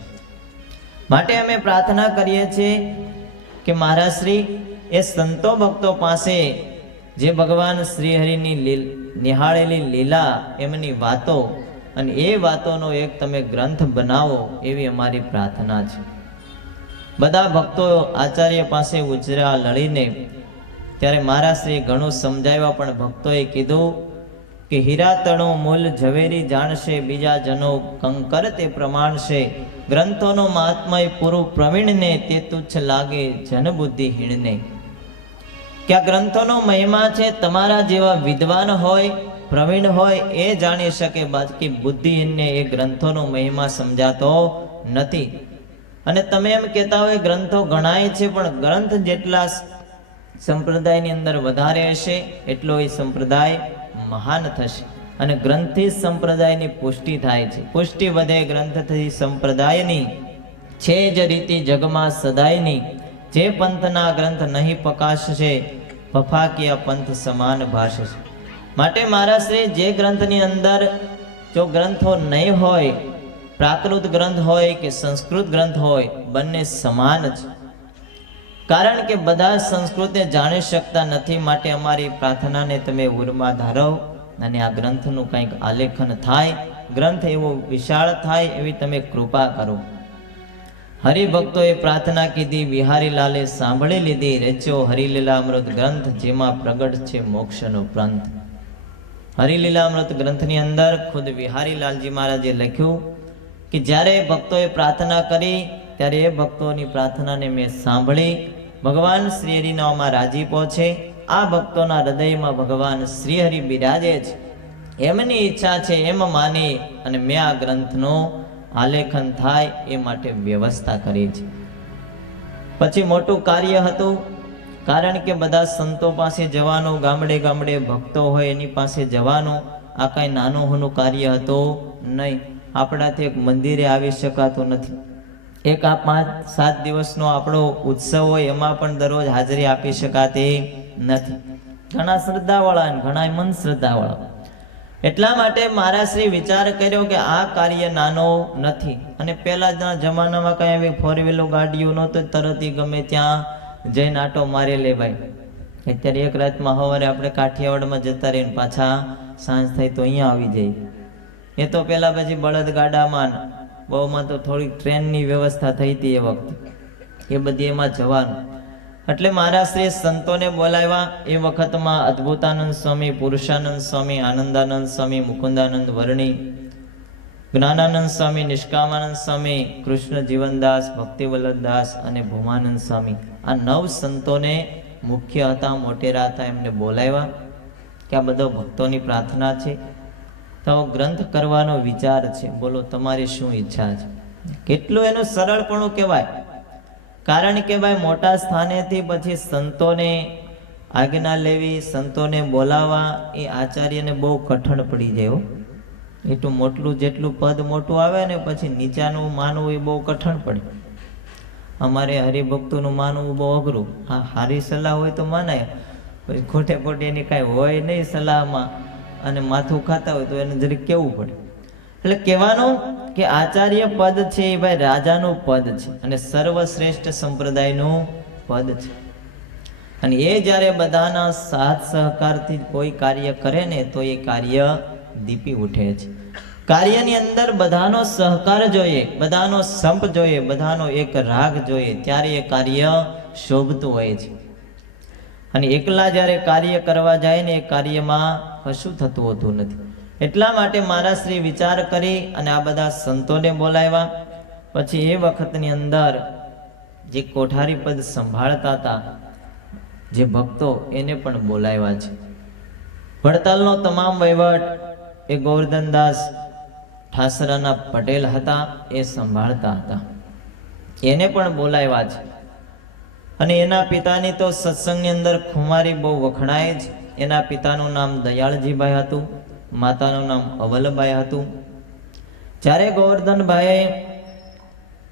માટે અમે પ્રાર્થના કરીએ છીએ કે મહારાજ શ્રી એ સંતો ભક્તો પાસે જે ભગવાન શ્રી હરિની નિહાળેલી લીલા, એમની વાતો અને એ વાતોનો એક તમે ગ્રંથ બનાવો એવી અમારી પ્રાર્થના છે. બધા ભક્તો આચાર્ય પાસે ઉજરા લડીને ત્યારે મહારાજશ્રી ઘણું સમજાવ્યા, પણ ભક્તોએ કીધું કે હીરા તણો મૂલ ઝવેરી જાણશે, બીજા જનો કંકર તે પ્રમાણશે. ગ્રંથોનો મહાત્મય પૂરું પ્રવીણને, તે તુચ્છ લાગે જન બુદ્ધિહીણને. કે આ ગ્રંથોનો મહિમા છે, તમારા જેવા વિદ્વાન હોય, પ્રવીણ હોય એ જાણી શકે, બાકી બુદ્ધિહીનને એ ગ્રંથોનો મહિમા સમજાતો નથી. અને તમે એમ કહેતા હોય ગ્રંથો ઘણાય છે, પણ ગ્રંથ જેટલા સંપ્રદાયની અંદર વધારે હશે એટલો એ સંપ્રદાય મહાન થશે. અને ગ્રંથથી સંપ્રદાયની પુષ્ટિ થાય છે. પુષ્ટિ વધે ગ્રંથથી સંપ્રદાયની, છે જ રીતિ જગમાં સદાયની. જે પંથના ગ્રંથ નહીં પકાશશે, ફફાકિયા પંથ સમાન ભાષશે. માટે મહારાજશ્રી જે ગ્રંથની અંદર જો ગ્રંથો નહીં હોય, પ્રાકૃત ગ્રંથ હોય કે સંસ્કૃત ગ્રંથ હોય, બંને સમાન છે. કારણ કે બધા સંસ્કૃતને જાણી શકતા નથી. માટે અમારી પ્રાર્થનાને તમે ઉર્મા ધારો અને આ ગ્રંથનું કંઈક આલેખન થાય, ગ્રંથ એવો વિશાળ થાય એવી તમે કૃપા કરો. હરિભક્તોએ પ્રાર્થના કીધી, વિહારીલાલે સાંભળી લીધી. રચ્યો હરિલીલામૃત ગ્રંથ, જેમાં પ્રગટ છે મોક્ષનો પંથ. હરિલીલામૃત ગ્રંથની અંદર ખુદ વિહારીલાલજી મહારાજે લખ્યું કે જ્યારે ભક્તોએ પ્રાર્થના કરી ત્યારે એ ભક્તોની પ્રાર્થનાને મેં સાંભળી. ભગવાન શ્રી હરિનો આમાં રાજીપો છે. આ ભક્તોના હૃદયમાં ભગવાન શ્રી હરિ બિરાજે છે, એમની ઈચ્છા છે એમ માની અને મેં આ ગ્રંથનો આલેખન થાય એ માટે વ્યવસ્થા કરી છે. પછી મોટું કાર્ય હતું, કારણ કે બધા સંતો પાસે જવાનું, ગામડે ગામડે ભક્તો હોય એની પાસે જવાનું. આ કાંઈ નાનું હોનું કાર્ય હતું નહીં. આપણાથી એક મંદિરે આવી શકાતું નથી. એક આ 5-7 દિવસનો આપણો ઉત્સવ હોય એમાં પણ દરરોજ હાજરી આપી શકાતી નથી. ઘણા શ્રદ્ધાવાળા અને ઘણા મન શ્રદ્ધાવાળા. એટલા માટે મહારાજશ્રી વિચાર કર્યો કે આ કાર્ય નાનો નથી. અને પહેલાના જમાનામાં કઈ આવી 4-wheeler ગાડીઓ નહોતો, તરત ગમે ત્યાં જઈને આટો મારી લેવાય. અત્યારે એક રાતમાં સવારે આપણે કાઠિયાવાડમાં જતા રહીને પાછા સાંજ થાય તો અહીંયા આવી જાય. એ તો પેલા પછી બળદગાડામાં, બહુમાં તો થોડી ટ્રેનની વ્યવસ્થા થઈ હતી એ વખતે, એ બધી એમાં જવાનું. એટલે મહારાજશ્રી સંતોને બોલાવ્યા. એ વખતમાં અદ્ભુતાનંદ સ્વામી, પુરુષાનંદ સ્વામી, આનંદાનંદ સ્વામી, મુકુંદાનંદ વર્ણી, જ્ઞાનાનંદ સ્વામી, નિષ્કામાનંદ સ્વામી, કૃષ્ણ જીવનદાસ, ભક્તિવલ્લભદાસ અને ભૂમાનંદ સ્વામી, આ 9 સંતોને મુખ્ય હતા, મોટેરા હતા, એમને બોલાવ્યા કે આ બધા ભક્તોની પ્રાર્થના છે, તો ગ્રંથ કરવાનો વિચાર છે, બોલો તમારી શું ઈચ્છા છે. કેટલું એનું સરળપણું કહેવાય. કારણ કે ભાઈ મોટા સ્થાનેથી પછી સંતોને આજ્ઞા લેવી, સંતોને બોલાવવા એ આચાર્યને બહુ કઠણ પડી જાય. એટલું મોટલું જેટલું પદ મોટું આવે ને પછી નીચાનું માનવું એ બહુ કઠણ પડે. અમારે હરિભક્તોનું માનવું બહુ અઘરું. હા, સારી સલાહ હોય તો માનાય, પછી ખોટે ખોટી એની કાંઈ હોય નહીં સલાહમાં અને માથું ખાતા હોય તો એને જરીક કહેવું પડે. એટલે કહેવાનું કે આચાર્ય પદ છે એ ભાઈ રાજાનું પદ છે અને સર્વશ્રેષ્ઠ સંપ્રદાયનું પદ છે. અને એ જ્યારે બધાના સાથ સહકારથી કોઈ કાર્ય કરે ને તો એ કાર્ય દીપી ઉઠે છે. કાર્યની અંદર બધાનો સહકાર જોઈએ, બધાનો સંપ જોઈએ, બધાનો એક રાગ જોઈએ, ત્યારે એ કાર્ય શોભતું હોય છે. અને એકલા જ્યારે કાર્ય કરવા જાય ને એ કાર્યમાં કશું થતું હોતું નથી. એટલા માટે મહારાજશ્રી વિચાર કરી અને આ બધા સંતોને બોલાવ્યા. પછી એ વખતની અંદર જે કોઠારી પદ સંભાળતા હતા જે ભક્તો, એને પણ બોલાવ્યા છે. વડતાલનો તમામ વહીવટ એ ગોવર્ધનદાસ ઠાસરાના પટેલ હતા, એ સંભાળતા હતા, એને પણ બોલાવ્યા છે. અને એના પિતાની તો સત્સંગની અંદર ખુમારી બહુ વખણાય જ. એના પિતાનું નામ દયાળજીભાઈ હતું, માતાનું નામ અવલભાઈ હતું. જ્યારે ગોવર્ધનભાઈ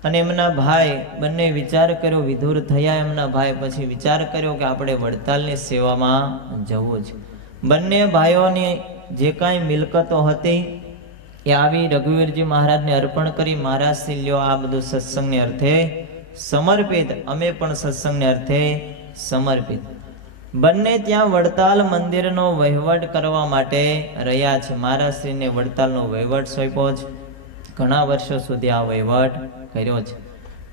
અને એમના ભાઈ બંને વિચાર કર્યો, વિધુર થયા એમના ભાઈ, પછી વિચાર કર્યો કે આપણે વડતાલની સેવામાં જવું છે. બંને ભાઈઓની જે કાંઈ મિલકતો હતી એ આવી રઘુવીરજી મહારાજને અર્પણ કરી. મહારાજ શ્રી લ્યો આ બધું સત્સંગને અર્થે સમર્પિત, અમે પણ સત્સંગને અર્થે સમર્પિત. બંને ત્યાં વડતાલ મંદિરનો વહીવટ કરવા માટે રહ્યા છે. મહારાજશ્રીને વડતાલનો વહીવટ સોંપ્યો છે. ઘણા વર્ષો સુધી આ વહીવટ કર્યો છે.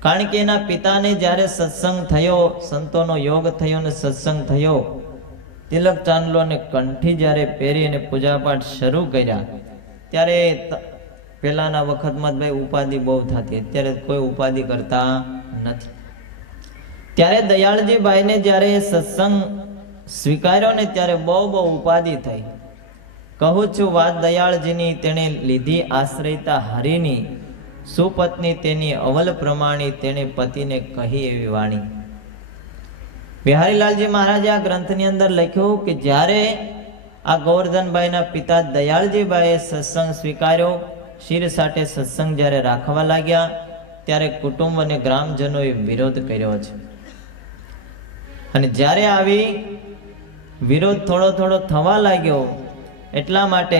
કારણ કે એના પિતાને જ્યારે સત્સંગ થયો, સંતોનો યોગ થયો અને સત્સંગ થયો, તિલક ચાંદલો અને કંઠી જ્યારે પહેરી અને પૂજાપાઠ શરૂ કર્યા, ત્યારે પહેલાના વખતમાં ભાઈ ઉપાધિ બહુ થતી, અત્યારે કોઈ ઉપાધિ કરતા નથી. ત્યારે દયાળજીભાઈને જ્યારે સત્સંગ સ્વીકાર્યો ને ત્યારે બહુ ઉપાધિ થઈ. કહું છું વાત દયાળજીની, તેણે લીધી આશ્રયતા હરિની, સુપત્ની તેની અવલ પ્રમાણી, તેણે પતિને કહી એવી વાણી. બિહારીલાલજી મહારાજે આ ગ્રંથની અંદર લખ્યું કે જ્યારે આ ગોવર્ધનભાઈના પિતા દયાળજીભાઈએ સત્સંગ સ્વીકાર્યો, શિર સાથે સત્સંગ જ્યારે રાખવા લાગ્યા, ત્યારે કુટુંબ અને ગ્રામજનોએ વિરોધ કર્યો છે. અને જ્યારે આવી વિરોધ થોડો થવા લાગ્યો, એટલા માટે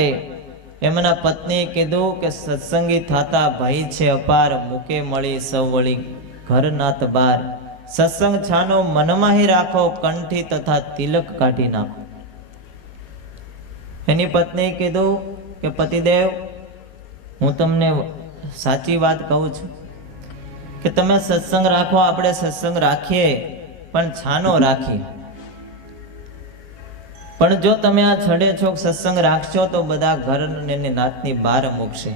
એમના પત્નીએ કીધું કે સત્સંગી થાતા ભાઈ છે અપાર, મૂકે મળી સૌ વળી ઘર નાથ બાર, સત્સંગ છાનો મનમાહી રાખો, કંઠી તથા તિલક કાઢી નાખો. એની પત્નીએ કીધું કે પતિદેવ, હું તમને સાચી વાત કહું છું કે તમે સત્સંગ રાખો, આપણે સત્સંગ રાખીએ, પણ છાનો રાખીએ. પણ જો તમે આ છડે છોક સત્સંગ રાખશો તો બધા ઘર ને નાતની બહાર મૂકશે.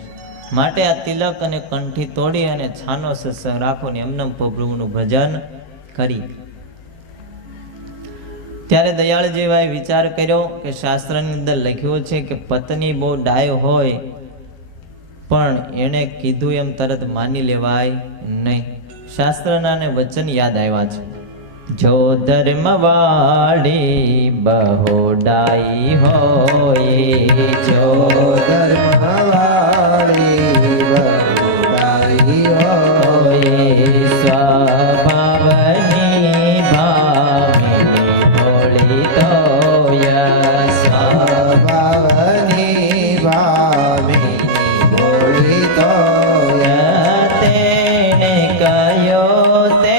માટે આ તિલક અને કંઠી તોડી અને છાનો સત્સંગ રાખો ને એમને પ્રભુનું ભજન કરી. ત્યારે દયાળજીભાઈ વિચાર કર્યો કે શાસ્ત્રની અંદર લખ્યું છે કે પત્ની બહુ ડાય હોય પણ એને કીધું એમ તરત માની લેવાય નહીં. શાસ્ત્રના ને વચન યાદ આવ્યા છે. જો ધર્મવાળી બહુ ડાઈ હોય, જો ધર્મવાળી બહુ ડાઈ હોય, સ્વભાવની ભામિની ભોળી તોય, સ્વભાવની ભામિની ભોળી તોય, તેને કયો તે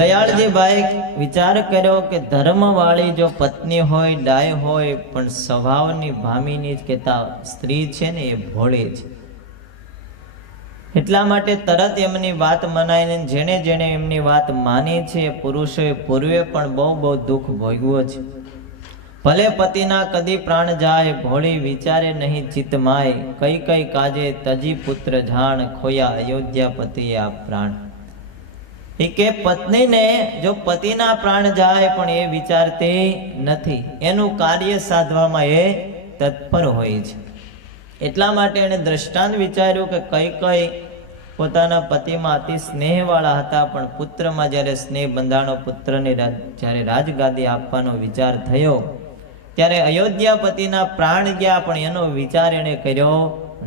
દયાળજીભાઈ વિચાર કર્યો કે ધર્મવાળી જો પત્ની હોય, ડાય હોય, પણ સ્વભાવની ભામીની જ કહેતા સ્ત્રી છે ને એ ભોળી છે. એટલા માટે તરત એમની વાત મનાઈને જેણે જેણે એમની વાત માની છે એ પુરુષોએ પૂર્વે પણ બહુ દુઃખ ભોગવ્યું છે. ભલે પતિના કદી પ્રાણ જાય, ભોળી વિચારે નહીં ચિત્તમાય, કઈ કાજે તજી પુત્ર જાણ, ખોયા અયોધ્યા પતિએ આ પ્રાણ. એ કે પત્નીને જો પતિના પ્રાણ જાય પણ એ વિચારતી નથી, એનું કાર્ય સાધવામાં એ તત્પર હોય છે. એટલા માટે એને દ્રષ્ટાંત વિચાર્યું કે કઈ પોતાના પતિમાં અતિ સ્નેહવાળા હતા, પણ પુત્રમાં જ્યારે સ્નેહ બંધાણો, પુત્રને જ્યારે રાજગાદી આપવાનો વિચાર થયો, ત્યારે અયોધ્યા પતિના પ્રાણ ગયા, પણ એનો વિચાર એને કર્યો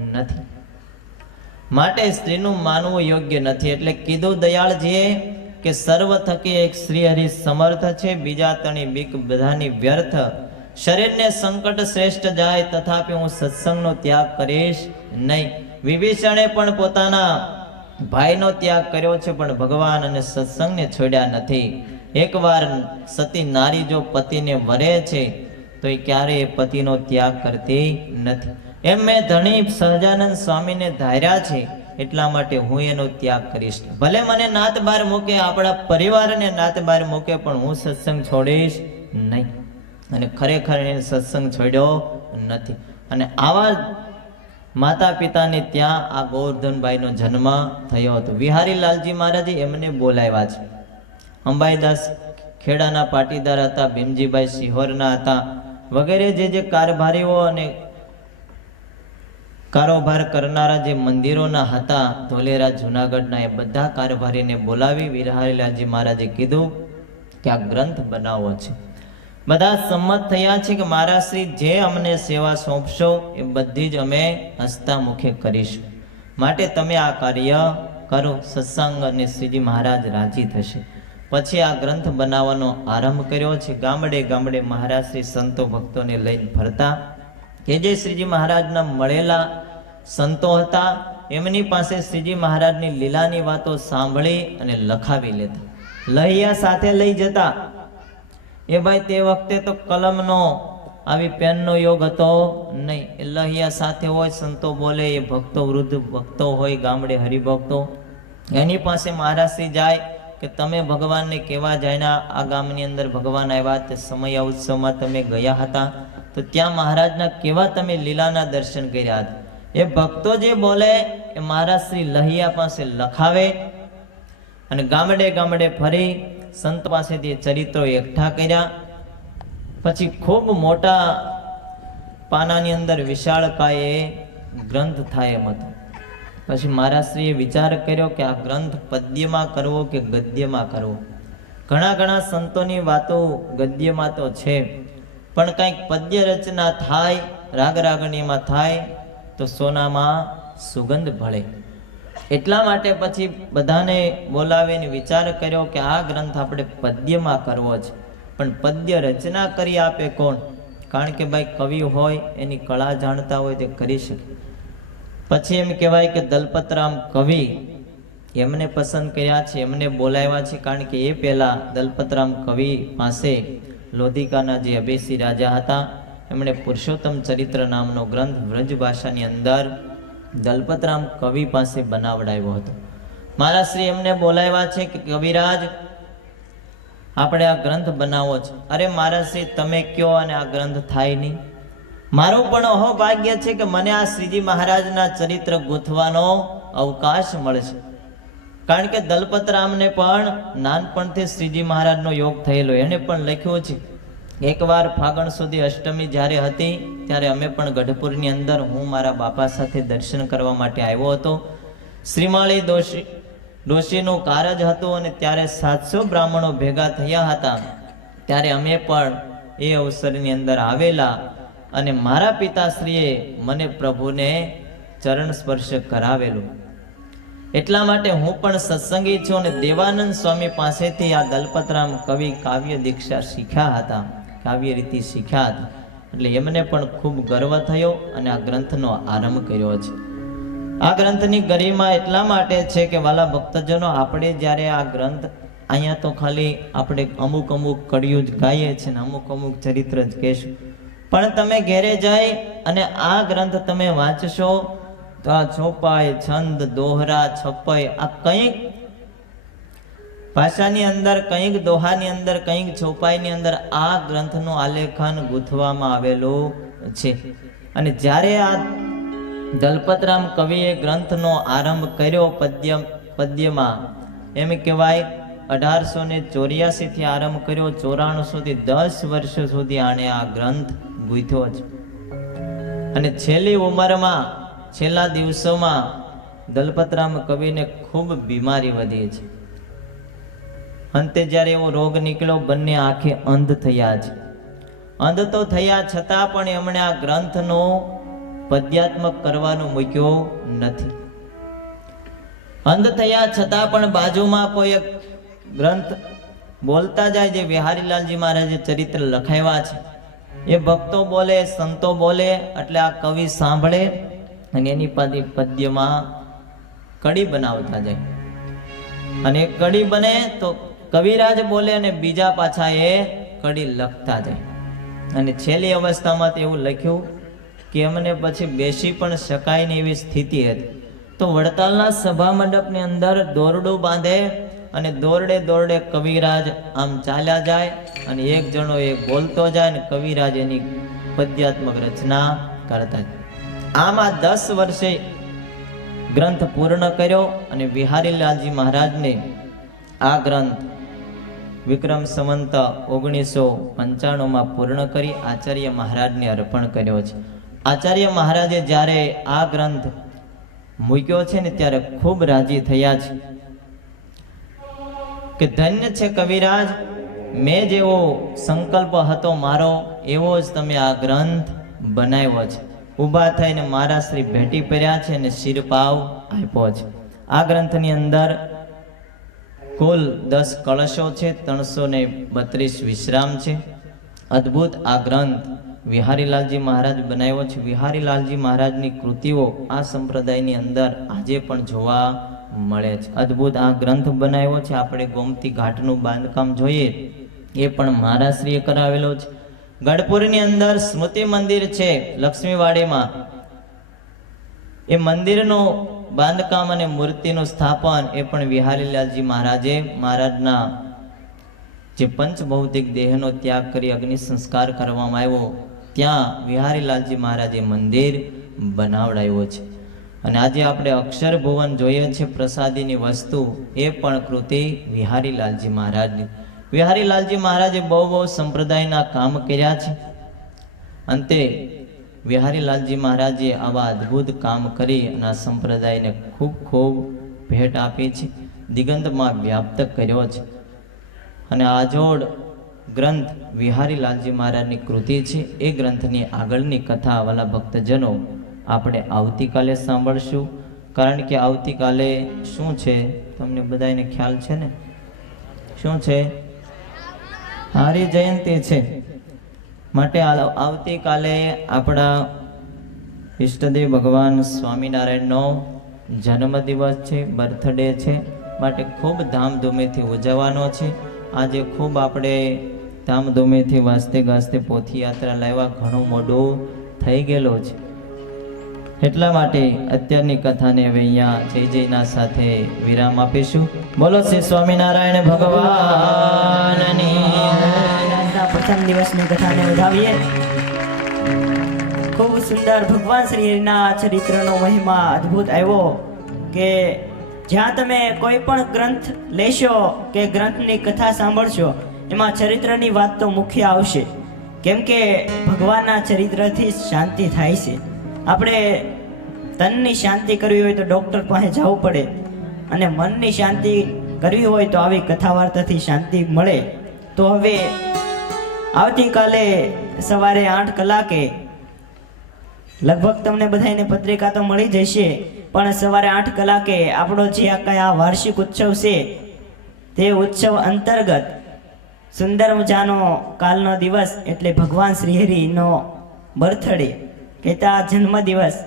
નથી. માટે સ્ત્રીનું માનવું યોગ્ય નથી. એટલે કીધું દયાળજીએ કે સર્વ થકી એક શ્રી હરિ સમર્થ છે, બીજા તણી બીક બધાની વ્યર્થ, શરીરને સંકટ શ્રેષ્ઠ જાય, તથાપી હું સત્સંગનો ત્યાગ કરીશ નહીં. વિભીષણે પણ પોતાના ભાઈનો ત્યાગ કર્યો છે, પણ ભગવાન અને સત્સંગને છોડ્યા નથી. એકવાર સતી નારી જો પતિને વરે છે તો એ ક્યારેય પતિનો ત્યાગ કરતી નથી. એમ મેં ધણી સહજાનંદ સ્વામીને ધાર્યા છે, એટલા માટે હું એનો ત્યાગ કરીશ. ભલે મને નાત બાર મૂકે, આપણા પરિવારને નાત બાર મૂકે, પણ હું સત્સંગ છોડીશ નહીં. અને ખરેખર એને સત્સંગ છોડ્યો નથી. અને આવા માતા પિતાને ત્યાં આ ગોવર્ધનભાઈનો જન્મ થયો હતો. વિહારીલાલજી મહારાજે એમને બોલાવ્યા છે. અંબાઈદાસ ખેડાના પાટીદાર હતા, ભીમજીભાઈ સિહોરના હતા, વગેરે જે કારભારીઓ અને કારોબાર કરનારા જે મંદિરોના હતા ધોલેરા જુનાગઢના, એ બધા કારભારીને બોલાવી વિહારીલાલજી મહારાજે કીધું કે આ ગ્રંથ બનાવવો છે. બધા સંમત થયા છે કે મહારાજ શ્રી જે અમને સેવા સોંપશો એ બધી જ અમે હસતા મુખે કરીશું, માટે તમે આ કાર્ય કરો. સત્સંગ અને શ્રીજી મહારાજ રાજી થશે. પછી આ ગ્રંથ બનાવવાનો આરંભ કર્યો છે. ગામડે ગામડે મહારાજ શ્રી સંતો ભક્તોને લઈને ફરતા, કે જે શ્રીજી મહારાજના મળેલા સંતો હતા એમની પાસે શ્રીજી મહારાજની લીલાની વાતો સાંભળી અને લખાવી લેતા. લહિયા સાથે લઈ જતા. એ ભાઈ તે વખતે તો કલમનો આવી પેનનો યોગ હતો નહીં. એ લહિયા સાથે હોય, સંતો બોલે, એ ભક્તો વૃદ્ધ ભક્તો હોય ગામડે હરિભક્તો, એની પાસે મહારાજશ્રી જાય કે તમે ભગવાનને કેવા જાણ્યા, આ ગામની અંદર ભગવાન આવ્યા, તે સમય ઉત્સવમાં તમે ગયા હતા, તો ત્યાં મહારાજના કેવા તમે લીલાના દર્શન કર્યા હતા. એ ભક્તો જે બોલે એ મહારાજશ્રી લહિયા પાસે લખાવે અને ગામડે ગામડે ફરી સંત પાસેથી ચરિત્રો એકઠા કર્યા. પછી ખૂબ મોટા પાનાની અંદર વિશાળકાય ગ્રંથ થાય એમ હતો. પછી મહારાજશ્રીએ વિચાર કર્યો કે આ ગ્રંથ પદ્યમાં કરવો કે ગદ્યમાં કરવો. ઘણા સંતોની વાતો ગદ્યમાં તો છે, પણ કંઈક પદ્ય રચના થાય, રાગ રાગણીમાં થાય તો સોનામાં સુગંધ ભળે. એટલા માટે પછી બધાને બોલાવીને વિચાર કર્યો કે આ ગ્રંથ આપણે પદ્યમાં કરવો છે. પણ પદ્ય રચના કરી આપે કોણ? કારણ કે ભાઈ કવિ હોય, એની કળા જાણતા હોય તે કરી શકે. પછી એમ કહેવાય કે દલપતરામ કવિ એમને પસંદ કર્યા છે, એમને બોલાવ્યા છે. કારણ કે એ પહેલા દલપતરામ કવિ પાસે લોધિકાના જે અભેસી રાજા હતા એમણે પુરુષોત્તમ ચરિત્ર નામનો ગ્રંથ વ્રજ ભાષાની અંદર દલપતરામ કવિ પાસે બનાવડાવ્યો હતો. મહારાજશ્રી એમને બોલાવ્યા છે કે કવિરાજ આપણે આ ગ્રંથ બનાવવો છે. અરે મહારાજશ્રી તમે કયો અને આ ગ્રંથ થાય નહીં. મારું પણ અહોભાગ્ય છે કે મને આ શ્રીજી મહારાજના ચરિત્ર ગૂંથવાનો અવકાશ મળશે. કારણ કે દલપતરામને પણ નાનપણથી શ્રીજી મહારાજનો યોગ થયેલો. એને પણ લખ્યું છે. એકવાર ફાગણ સુધી અષ્ટમી જ્યારે હતી ત્યારે અમે પણ ગઢપુરની અંદર હું મારા બાપા સાથે દર્શન કરવા માટે આવ્યો હતો. શ્રીમાળી ડોશીનું કારજ હતું અને ત્યારે 700 બ્રાહ્મણો ભેગા થયા હતા. ત્યારે અમે પણ એ અવસરની અંદર આવેલા અને મારા પિતાશ્રીએ મને પ્રભુને ચરણ સ્પર્શ કરાવેલું. એટલા માટે હું પણ સત્સંગી છું અને દેવાનંદ સ્વામી પાસેથી આ દલપતરામ કવિ કાવ્ય દીક્ષા શીખ્યા હતા, કાવ્ય રીતિ શીખ્યા હતા. એટલે એમને પણ ખૂબ ગર્વ થયો અને આ ગ્રંથનો આરંભ કર્યો છે. આ ગ્રંથની ગરિમા એટલા માટે છે કે વાલા ભક્તજનો, આપણે જ્યારે આ ગ્રંથ અહીંયા તો ખાલી આપણે અમુક કડીઓ જ ગાઈએ છીએ ને અમુક ચરિત્ર જ કહેશું, પણ તમે ઘેરે જાય અને આ ગ્રંથ તમે વાંચશો તો આ ચોપાઈ, છંદ, દોહરા, છપાઈ, આ કંઈક ભાષાની અંદર, કંઈક દોહાની અંદર, કંઈક ચોપાઈની અંદર આ ગ્રંથનું આલેખન ગૂંથવામાં આવેલું છે. અને જ્યારે આ દલપતરામ કવિએ ગ્રંથનો આરંભ કર્યો પદ્યમાં, એમ કહેવાય 1884 થી આરંભ કર્યો, 94 સુધી 10 વર્ષ સુધી આણે આ ગ્રંથ ગૂંથ્યો છે. અને છેલ્લી ઉંમરમાં, છેલ્લા દિવસોમાં દલપતરામ કવિને ખૂબ બીમારી વધી છે. અંતે જ્યારે એવો રોગ નીકળ્યો, બંને આંખે અંધ થયા છે. અંધ તો થયા છતાં પણ એમણે આ ગ્રંથનો પદ્યાત્મક કરવાનું મૂક્યો નથી. અંધ થયા છતાં પણ બાજુમાં કોઈ એક ગ્રંથ બોલતા જાય, જે વિહારીલાલજી મહારાજે ચરિત્ર લખાવ્યા છે. એ ભક્તો બોલે, સંતો બોલે, એટલે આ કવિ સાંભળે અને એની પાછી પદ્યમાં કડી બનાવતા જાય. અને કડી બને તો કવિરાજ બોલે અને બીજા પાછા એ કડી લખતા જાય. અને છેલ્લી અવસ્થામાં એવું લખ્યું કે એમને પછી બેસી પણ શકાય નહીં એવી સ્થિતિ હતી. તો વડતાલના સભા મંડપની અંદર દોરડું બાંધે અને દોરડે કવિરાજ આમ ચાલ્યા જાય અને એક જણો એ બોલતો જાય અને કવિરાજ એની પદ્યાત્મક રચના કરતા જાય. આમ આ 10 વર્ષે ગ્રંથ પૂર્ણ કર્યો અને વિહારીલાલજી મહારાજને આ ગ્રંથ વિક્રમ સંવંત 1995 પૂર્ણ કરી આચાર્ય મહારાજને અર્પણ કર્યો છે. આચાર્ય મહારાજે જ્યારે આ ગ્રંથ મૂક્યો છે ને ત્યારે ખૂબ રાજી થયા છે કે ધન્ય છે કવિરાજ, મેં જેવો સંકલ્પ હતો મારો એવો જ તમે આ ગ્રંથ બનાવ્યો છે. ઊભા થઈને મારા શ્રી ભેટી પહેર્યા છે અને શિરપાવ આપ્યો છે. આ ગ્રંથની અંદર કુલ 10 કળશો છે, 332 વિશ્રામ છે. અદ્ભુત આ ગ્રંથ વિહારીલાલજી મહારાજ બનાવ્યો છે. વિહારીલાલજી મહારાજની કૃતિઓ આ સંપ્રદાયની અંદર આજે પણ જોવા મળે છે. અદ્ભુત આ ગ્રંથ બનાવ્યો છે. આપણે ગોમતી ઘાટનું બાંધકામ જોઈએ એ પણ મહારાજશ્રીએ કરાવેલો છે. ગઢપુરની અંદર સ્મૃતિ મંદિર છે લક્ષ્મીવાડીમાં. એ મંદિરનું બાંધકામ અને મૂર્તિનું સ્થાપન એ પણ વિહારીલાલજી મહારાજે મહારાજના જે પંચભૌતિક દેહનો ત્યાગ કરી અગ્નિ સંસ્કાર કરવામાં આવ્યો ત્યાં વિહારીલાલજી મહારાજે મંદિર બનાવડાવ્યો છે. અને આજે આપણે અક્ષર ભુવન જોઈએ છે પ્રસાદીની વસ્તુ, એ પણ કૃતિ વિહારીલાલજી મહારાજની. વિહારીલાલજી મહારાજે બહુ સંપ્રદાયના કામ કર્યા છે. અંતે વિહારીલાલજી મહારાજે આવા અદ્ભુત કામ કરી અને આ સંપ્રદાયને ખૂબ ખૂબ ભેટ આપી છે, દિગંતમાં વ્યાપ્ત કર્યો છે. અને આજોડ ગ્રંથ વિહારીલાલજી મહારાજની કૃતિ છે. એ ગ્રંથની આગળની કથા વાલા ભક્તજનો આપણે આવતીકાલે સાંભળશું. કારણ કે આવતીકાલે શું છે તમને બધાને ખ્યાલ છે ને? શું છે? હારી જયંતી છે. માટે આવતીકાલે આપણા ઈષ્ટદેવ ભગવાન સ્વામિનારાયણનો જન્મદિવસ છે, બર્થડે છે. માટે ખૂબ ધામધૂમેથી ઉજવવાનો છે. આજે ખૂબ આપણે ધામધૂમેથી વાસ્તે ગાસ્તે પોથીયાત્રા લાવ્યા, ઘણું મોડું થઈ ગયેલું છે. એટલા માટે અત્યારની કથાને હવે અહીંયા જય જયના સાથે વિરામ આપીશું. બોલો શ્રી સ્વામિનારાયણ ભગવાનની. પ્રથમ દિવસની કથાને વધાવીએ. ખૂબ સુંદર ભગવાન શ્રી હરિના ચરિત્રનો મહિમા અદ્ભુત આવ્યો કે જ્યાં તમે કોઈ પણ ગ્રંથ લેશો કે ગ્રંથની કથા સાંભળશો એમાં ચરિત્રની વાત તો મુખ્ય આવશે. કેમ કે ભગવાનના ચરિત્રથી શાંતિ થાય છે. આપણે તનની શાંતિ કરવી હોય તો ડૉક્ટર પાસે જવું પડે, અને મનની શાંતિ કરવી હોય તો આવી કથા વાર્તાથી શાંતિ મળે. તો હવે આવતીકાલે સવારે 8 કલાકે લગભગ તમને બધાને પત્રિકા તો મળી જશે, પણ સવારે 8 કલાકે આપણો જે આ વાર્ષિક ઉત્સવ છે તે ઉત્સવ અંતર્ગત સુંદર મજાનો કાલનો દિવસ એટલે ભગવાન શ્રીહરિનો બર્થડે કહેતા જન્મદિવસ,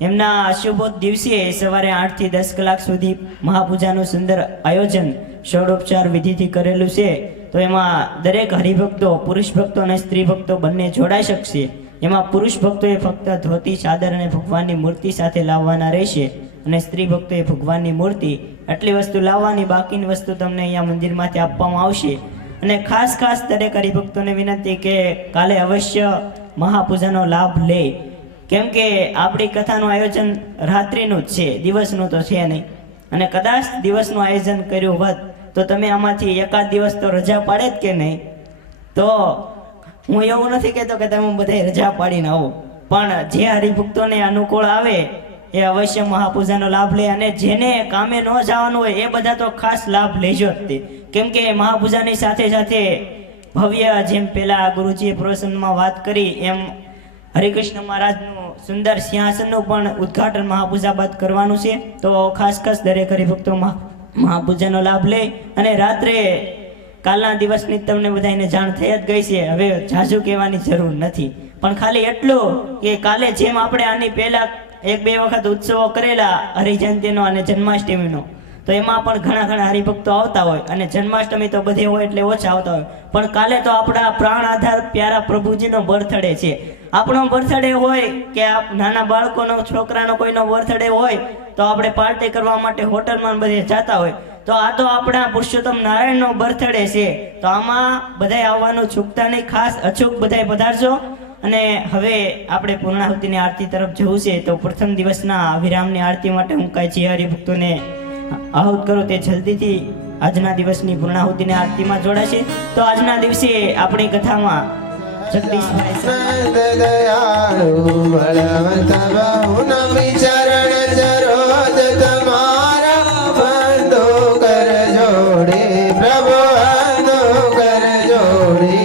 એમના શુભ દિવસે સવારે 8 થી 10 કલાક સુધી મહાપૂજાનું સુંદર આયોજન ષોડોપચાર વિધિથી કરેલું છે. તો એમાં દરેક હરિભક્તો, પુરુષ ભક્તો અને સ્ત્રી ભક્તો બંને જોડાઈ શકશે. એમાં પુરુષ ભક્તોએ ફક્ત ધોતી, ચાદર અને ભગવાનની મૂર્તિ સાથે લાવવાના રહેશે, અને સ્ત્રી ભક્તોએ ભગવાનની મૂર્તિ આટલી વસ્તુ લાવવાની, બાકીની વસ્તુ તમને અહીંયા મંદિરમાંથી આપવામાં આવશે. અને ખાસ દરેક હરિભક્તોને વિનંતી કે કાલે અવશ્ય મહાપૂજાનો લાભ લે. કેમ કે આપણી કથાનું આયોજન રાત્રિનું જ છે, દિવસનું તો છે નહીં. અને કદાચ દિવસનું આયોજન કર્યું હોત તો તમે આમાંથી એકાદ દિવસ તો રજા પાડે જ કે નહીં. તો હું એવું નથી કહેતો કે તમે બધા રજા પાડીને આવો, પણ જે હરિભક્તોને અનુકૂળ આવે એ અવશ્ય મહાપૂજાનો લાભ લે. અને જેને કામે ન જવાનું હોય એ બધા તો ખાસ લાભ લેજો જ તે. કેમ કે મહાપૂજાની સાથે સાથે ભવ્ય, જેમ પેલા ગુરુજીએ પ્રવચનમાં વાત કરી એમ હરિકૃષ્ણ મહારાજનું સુંદર સિંહાસનનું પણ ઉદ્ઘાટન મહાપૂજા બાદ કરવાનું છે. તો ખાસ દરેક હરિભક્તો મહાપૂજાનો લાભ લે. અને રાત્રે કાલના દિવસની તમને બધાને જાણ થઈ જ ગઈ છે, હવે ઝાઝુ કહેવાની જરૂર નથી. પણ ખાલી એટલું કે કાલે જેમ આપણે આની પહેલા 1-2 વખત ઉત્સવો કરેલા હરિજયંતીનો અને જન્માષ્ટમીનો, તો એમાં પણ ઘણા હરિભક્તો આવતા હોય, અને જન્માષ્ટમી તો બધે હોય એટલે ઓછા આવતા હોય. પણ કાલે તો આપણા પ્રાણ આધાર પ્યારા પ્રભુજીનો બર્થડે છે. આપણો બર્થડે હોય કે નાના બાળકોનો, છોકરાનો કોઈનો બર્થડે હોય તો આપણે પાર્ટી કરવા માટે હોટલમાં બધે જતા હોય. તો આ તો આપણા પુરુષોત્તમ નારાયણનો બર્થડે છે. તો આમાં બધાય આવવાનું ચૂકતા નહીં, ખાસ અચૂક બધાય પધારજો. અને હવે આપણે પૂર્ણાહુતિની આરતી તરફ જવું છે. તો પ્રથમ દિવસના વિરામની આરતી માટે હું કાંઈ જે હરિભક્તોને આહુત કરો તે જલ્દીથી આજના દિવસની પૂર્ણાહુતિની આરતીમાં જોડાશે. તો આજના દિવસે આપણી કથામાં જગદીશભાઈ નંદ દયાળુ બળવંત બહુ નમી ચરણ સરોજ તમારા બંધો કર જોડે પ્રભુ બંધો કર જોડે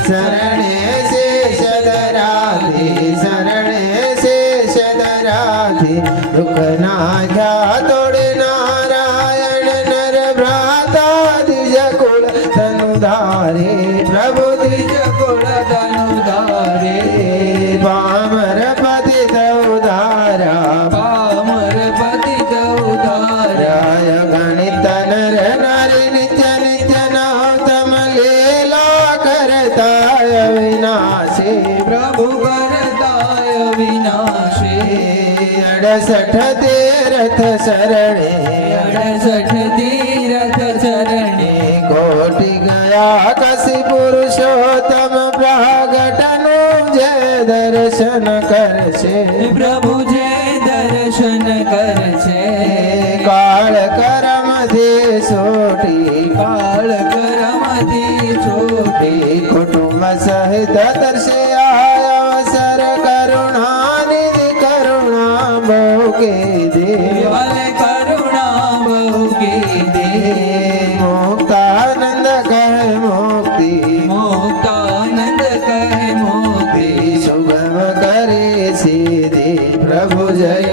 શરણે શેષ ધરાથી શરણે શેષ ધરાથી દુઃખ નાખ્યા તોડે નારાયણ નર ભ્રાતા દ્વિજ કુળ ધનુધારે પ્રભુ દ્વિજ કુળ ધનુધારે પામર પતિત ઉધારા પામર પતિત ઉધારાય ગણિત નર નારી નિત્ય નિત્ય નૌતમ લીલા કરતાય વિનાશે પ્રભુ કરતાય વિનાશે 68 તીર્થ શરણે 68 તીર્થ શરણે કોટી ગયા કસી પુરુષોત્તમ પ્રગટનું જે દર્શન કરશે પ્રભુ જે દર્શન કરશે કાળ કરમથી છોટી કાળ કરમથી છોટી કુટુંબ સહિત દર્શે અવસર કરુણાનિધિ કરુણા બહુ કે દે કરુણા બહુ કે દે મુક્તાનંદ કહે મુક્તિ મુક્તાનંદ કહે મુક્તિ સુગમ કરે સીધી પ્રભુ જય